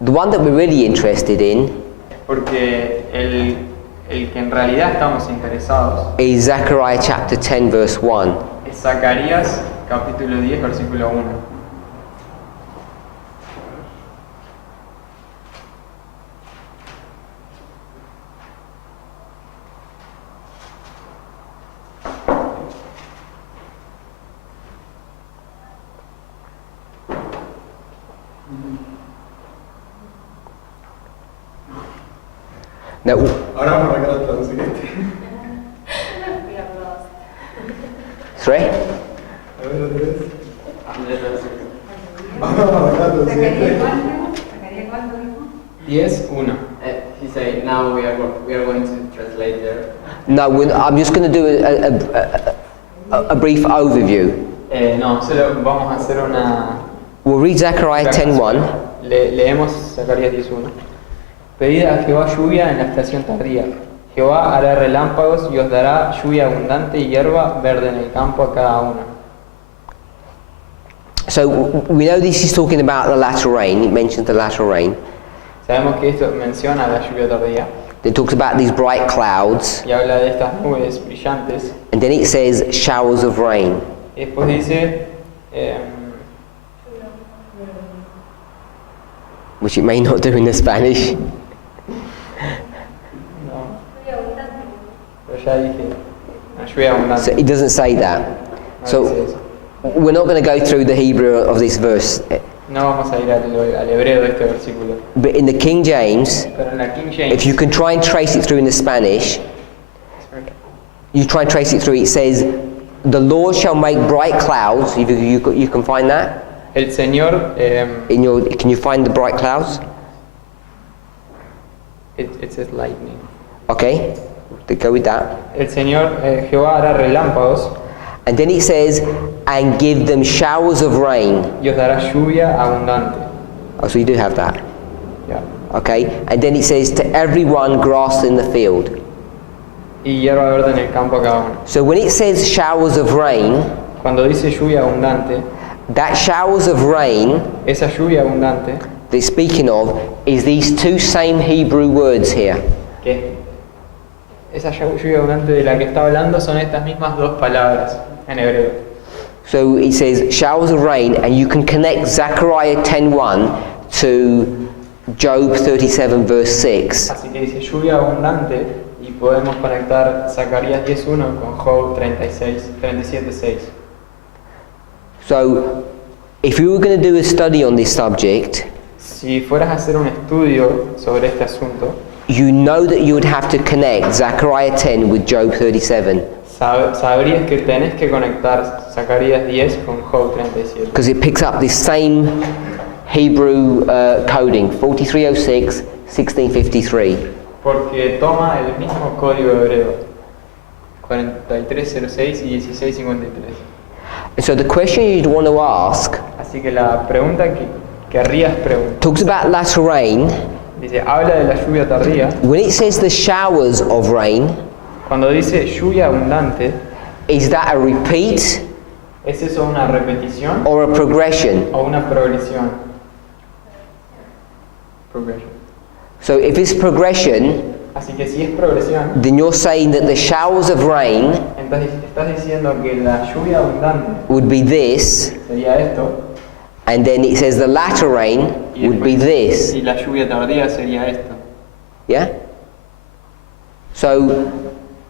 the one that we're really interested in es porque el que en realidad estamos interesados is Zechariah chapter 10 verse 1. es Zacarías capítulo 10 versículo 1. No, Ahora vamos a arrancar a traducir este. We are lost. 3. A ver, otra vez. Andrés traduce. Vamos a arrancar a traducir ¿Sacaría este. cuánto? ¿Sacaría cuánto dijo? 10, 1. He said, now we are going to translate there. No, I'm just going to do a brief overview. No, solo vamos a hacer una... We'll read Zechariah 10:1. Leemos Zacarías 10:1. Pedid a Jehová lluvia en la estación tardía. Jehová hará relámpagos y os dará lluvia abundante y hierba verde en el campo a cada uno. So we know this is talking about the latter rain. It mentions the latter rain. Sabemos que esto menciona la lluvia tardía It talks about these bright clouds, y habla de estas nubes brillantes. and then it says showers of rain. Y después dice, Which it may not do in the Spanish. no, pero ya dije, una lluvia So abundante. it doesn't say that. No dice So eso. we're not going to go through the Hebrew of this verse. No vamos a ir al hebreo de este versículo. But in the King James, Pero en la King James, if you can try and trace it through in the Spanish, you try and trace it through, it says, the Lord shall make bright clouds. You can find that? el Señor, Can you find the bright clouds? it says lightning. Okay, go with that. El Señor Jehová hará relámpagos And then it says, and give them showers of rain. y os dará lluvia abundante. Oh, so you do have that. Ya. Okay, and then it says, to everyone grass in the field. Y hierba verde en el campo a cada uno. So when it says showers of rain, Cuando dice lluvia abundante, that showers of rain esa lluvia abundante, that it's speaking of is these two same Hebrew words here. que esa lluvia abundante de la que está hablando son estas mismas dos palabras en hebreo. So it says showers of rain, and you can connect Zechariah 10:1 to Job 37 verse 6. Así que dice lluvia abundante y podemos conectar Zacarías 10.1 con Job 37.6. So if you were going to do a study on this subject, Si fueras a hacer un estudio sobre este asunto, you know that you would have to connect Zechariah 10 with Job 37, sabrías que tenés que conectar Zacarías 10 con Job 37. because it picks up this same Hebrew coding, 4306, 1653. Porque toma el mismo código hebreo, 4306 y 1653. And so the question you'd want to ask Así que la pregunta que querrías preguntar, talks about latter rain. dice, habla de la lluvia tardía. When it says the showers of rain, Cuando dice lluvia abundante, is that a repeat ¿es eso una repetición or a progression? o una progresión? Progression. So if it's progression, Así que si es progresión, then you're saying that the showers of rain entonces estás diciendo que la lluvia abundante would be this, sería esto and then it says the latter rain y, would be this. y la lluvia tardía sería esto. Yeah? So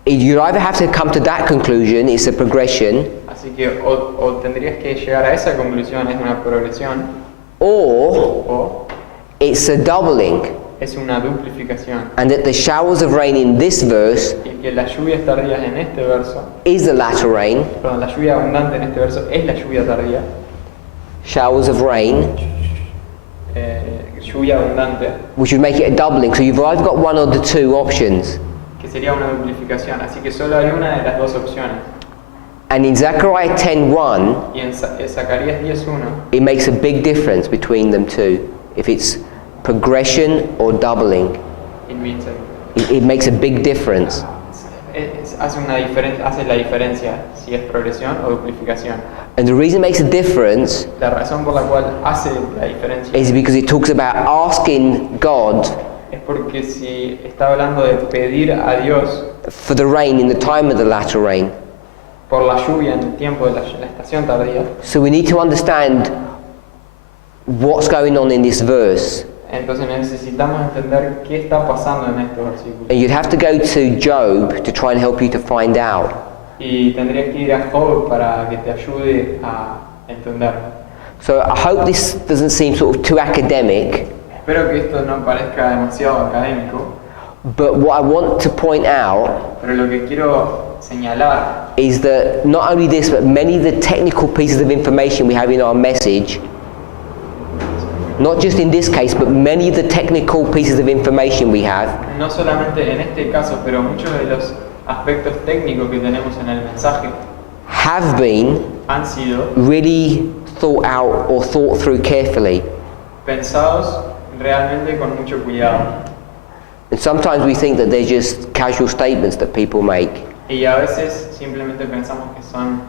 you either have to come to that conclusion, it's a progression, Así que o tendrías que llegar a esa conclusión, es una progresión, or o it's a doubling, es una duplificación. and that the showers of rain in this verse Y que las lluvias tardías en este verso, is the latter rain, perdón, la lluvia abundante en este verso es la lluvia tardía, showers of rain, lluvia abundante, which would make it a doubling. So you've either got one of the two options. que sería una duplificación. Así que solo hay una de las dos opciones. And in Zechariah 10:1, Y en Zacarías 10.1 it makes a big difference between them two. If it's progression or doubling, it means it makes a big difference. hace la diferencia si es progresión o duplificación. And the reason it makes a difference La razón por la cual hace la diferencia is because it talks about asking God es porque si está hablando de pedir a Dios for the rain in the time of the latter rain. por la lluvia en el tiempo de la estación tardía. So we need to understand what's going on in this verse. Entonces necesitamos entender qué está pasando en estos versículos. And you'd have to go to Job to try and help you to find out. Y tendrías que ir a Job para que te ayude a entender. So I hope this doesn't seem sort of too academic. Espero que esto no parezca demasiado académico. But what I want to point out Pero lo que quiero señalar is that not only this, but many of the technical pieces of information we have in our message, not just in this case, but many of the technical pieces of information we have, no solamente en este caso, pero muchos de los aspectos técnicos que tenemos en el mensaje have been han sido really thought out or thought through carefully. pensados realmente con mucho cuidado. And sometimes we think that they're just casual statements that people make. Y a veces simplemente pensamos que son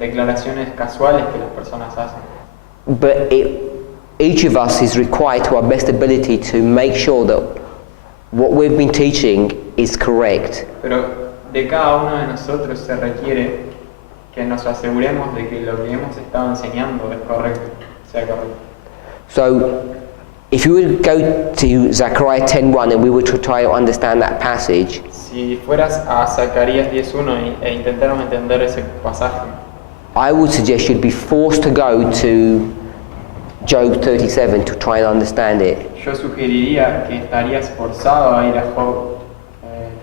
declaraciones casuales que las personas hacen. But each of us is required to our best ability to make sure that what we've been teaching is correct. Pero de cada uno de nosotros se requiere que nos aseguremos de que lo que hemos estado enseñando es correcto, sea correcto. So, if you would go to Zechariah 10:1 and we were to try to understand that passage, Si fueras a Zacarías 10:1 e intentáramos entender ese pasaje, I would suggest you'd be forced to go to Job 37 to try and understand it. yo sugeriría que estarías forzado a ir a Job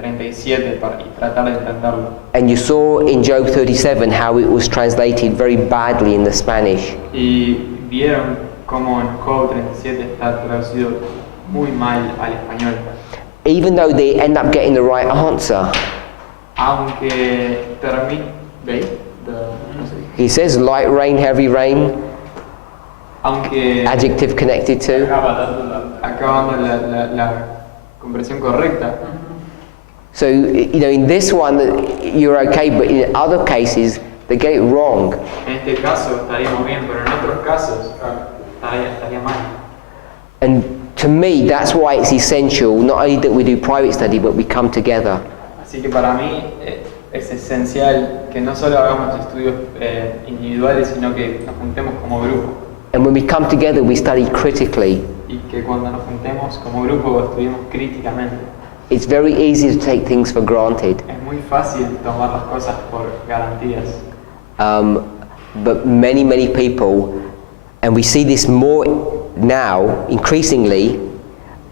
37 y tratar de entenderlo. And you saw in Job 37 how it was translated very badly in the Spanish. Y vieron cómo en Job 37 está traducido muy mal al español. Even though they end up getting the right answer, Aunque termine, he says light rain, heavy rain, aunque adjective connected to. acabando la conversión correcta. So, you know, in this one, you're okay, but in other cases, they get it wrong. En este caso estaríamos bien, pero en otros casos estaría mal. And to me, that's why it's essential, not only that we do private study, but we come together. Así que para mí es esencial que no solo hagamos estudios individuales, sino que nos juntemos como grupo. And when we come together, we study critically. Y que cuando nos juntemos como grupo estudiemos críticamente. It's very easy to take things for granted. Es muy fácil tomar las cosas por garantías. But many people, and we see this more now, increasingly,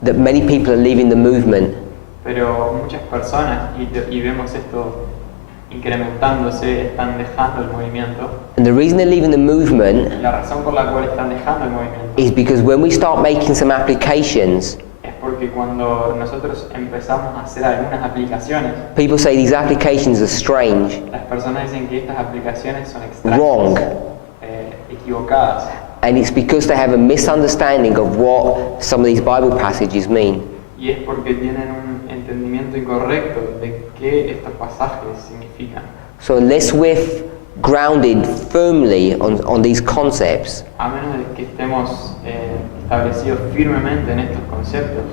that many people are leaving the movement. Pero muchas personas, y vemos esto incrementándose, están dejando el movimiento. And the reason they're leaving the movement La razón por la cual están dejando el movimiento is because when we start making some applications, es porque cuando nosotros empezamos a hacer algunas aplicaciones, people say these applications are strange, las personas dicen que estas aplicaciones son extrañas, wrong. Equivocadas. And it's because they have a misunderstanding of what some of these Bible passages mean. Y es porque tienen un entendimiento incorrecto de qué estos pasajes significan. So unless we're grounded firmly on these concepts, A menos de que estemos establecidos firmemente en estos conceptos,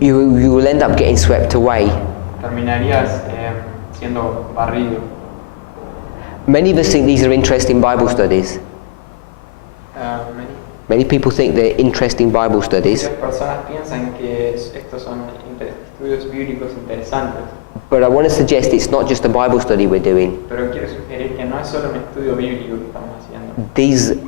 you will end up getting swept away. terminarías siendo barrido. Many of us think these are interesting Bible studies. Many people think they're interesting Bible studies. Muchas personas piensan que estos son estudios bíblicos interesantes, But I want to suggest it's not just a Bible study we're doing. pero quiero sugerir que no es solo un estudio bíblico que estamos haciendo. These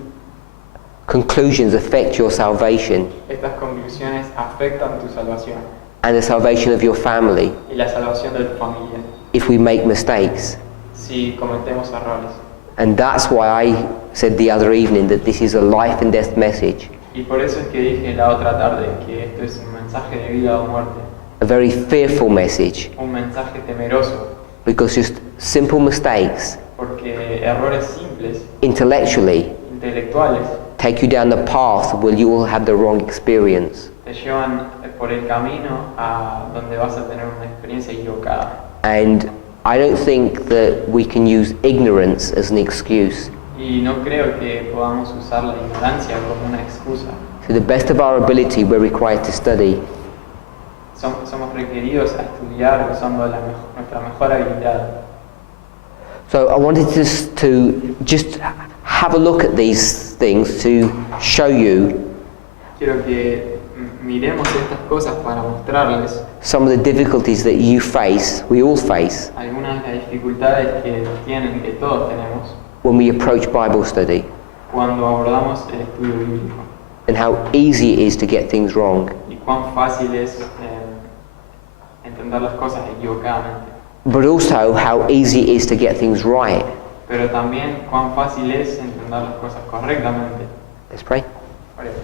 conclusions affect your salvation Estas conclusiones afectan tu salvación and the salvation of your family y la salvación de tu familia if we make mistakes. si cometemos errores. And that's why I said the other evening that this is a life and death message. Y por eso es que dije la otra tarde que esto es un mensaje de vida o muerte, A very fearful message, un mensaje temeroso, because just simple mistakes, porque errores simples, intellectually, intelectuales, take you down the path where you will have the wrong experience. te llevan por el camino a donde vas a tener una experiencia equivocada. And I don't think that we can use ignorance as an excuse. Y no creo que podamos usar la ignorancia como una excusa. To the best of our ability, we're required to study. Somos requeridos a estudiar usando nuestra mejor habilidad. So I wanted to just have a look at these things to show you Quiero que miremos estas cosas para mostrarles some of the difficulties that you face, we all face, algunas de las dificultades que todos tenemos when we approach Bible study, cuando abordamos el estudio bíblico and how easy it is to get things wrong. y cuán fácil es entender las cosas equivocadamente. but also how easy it is to get things right. Pero también cuán fácil es entender las cosas correctamente. Let's pray. Oremos.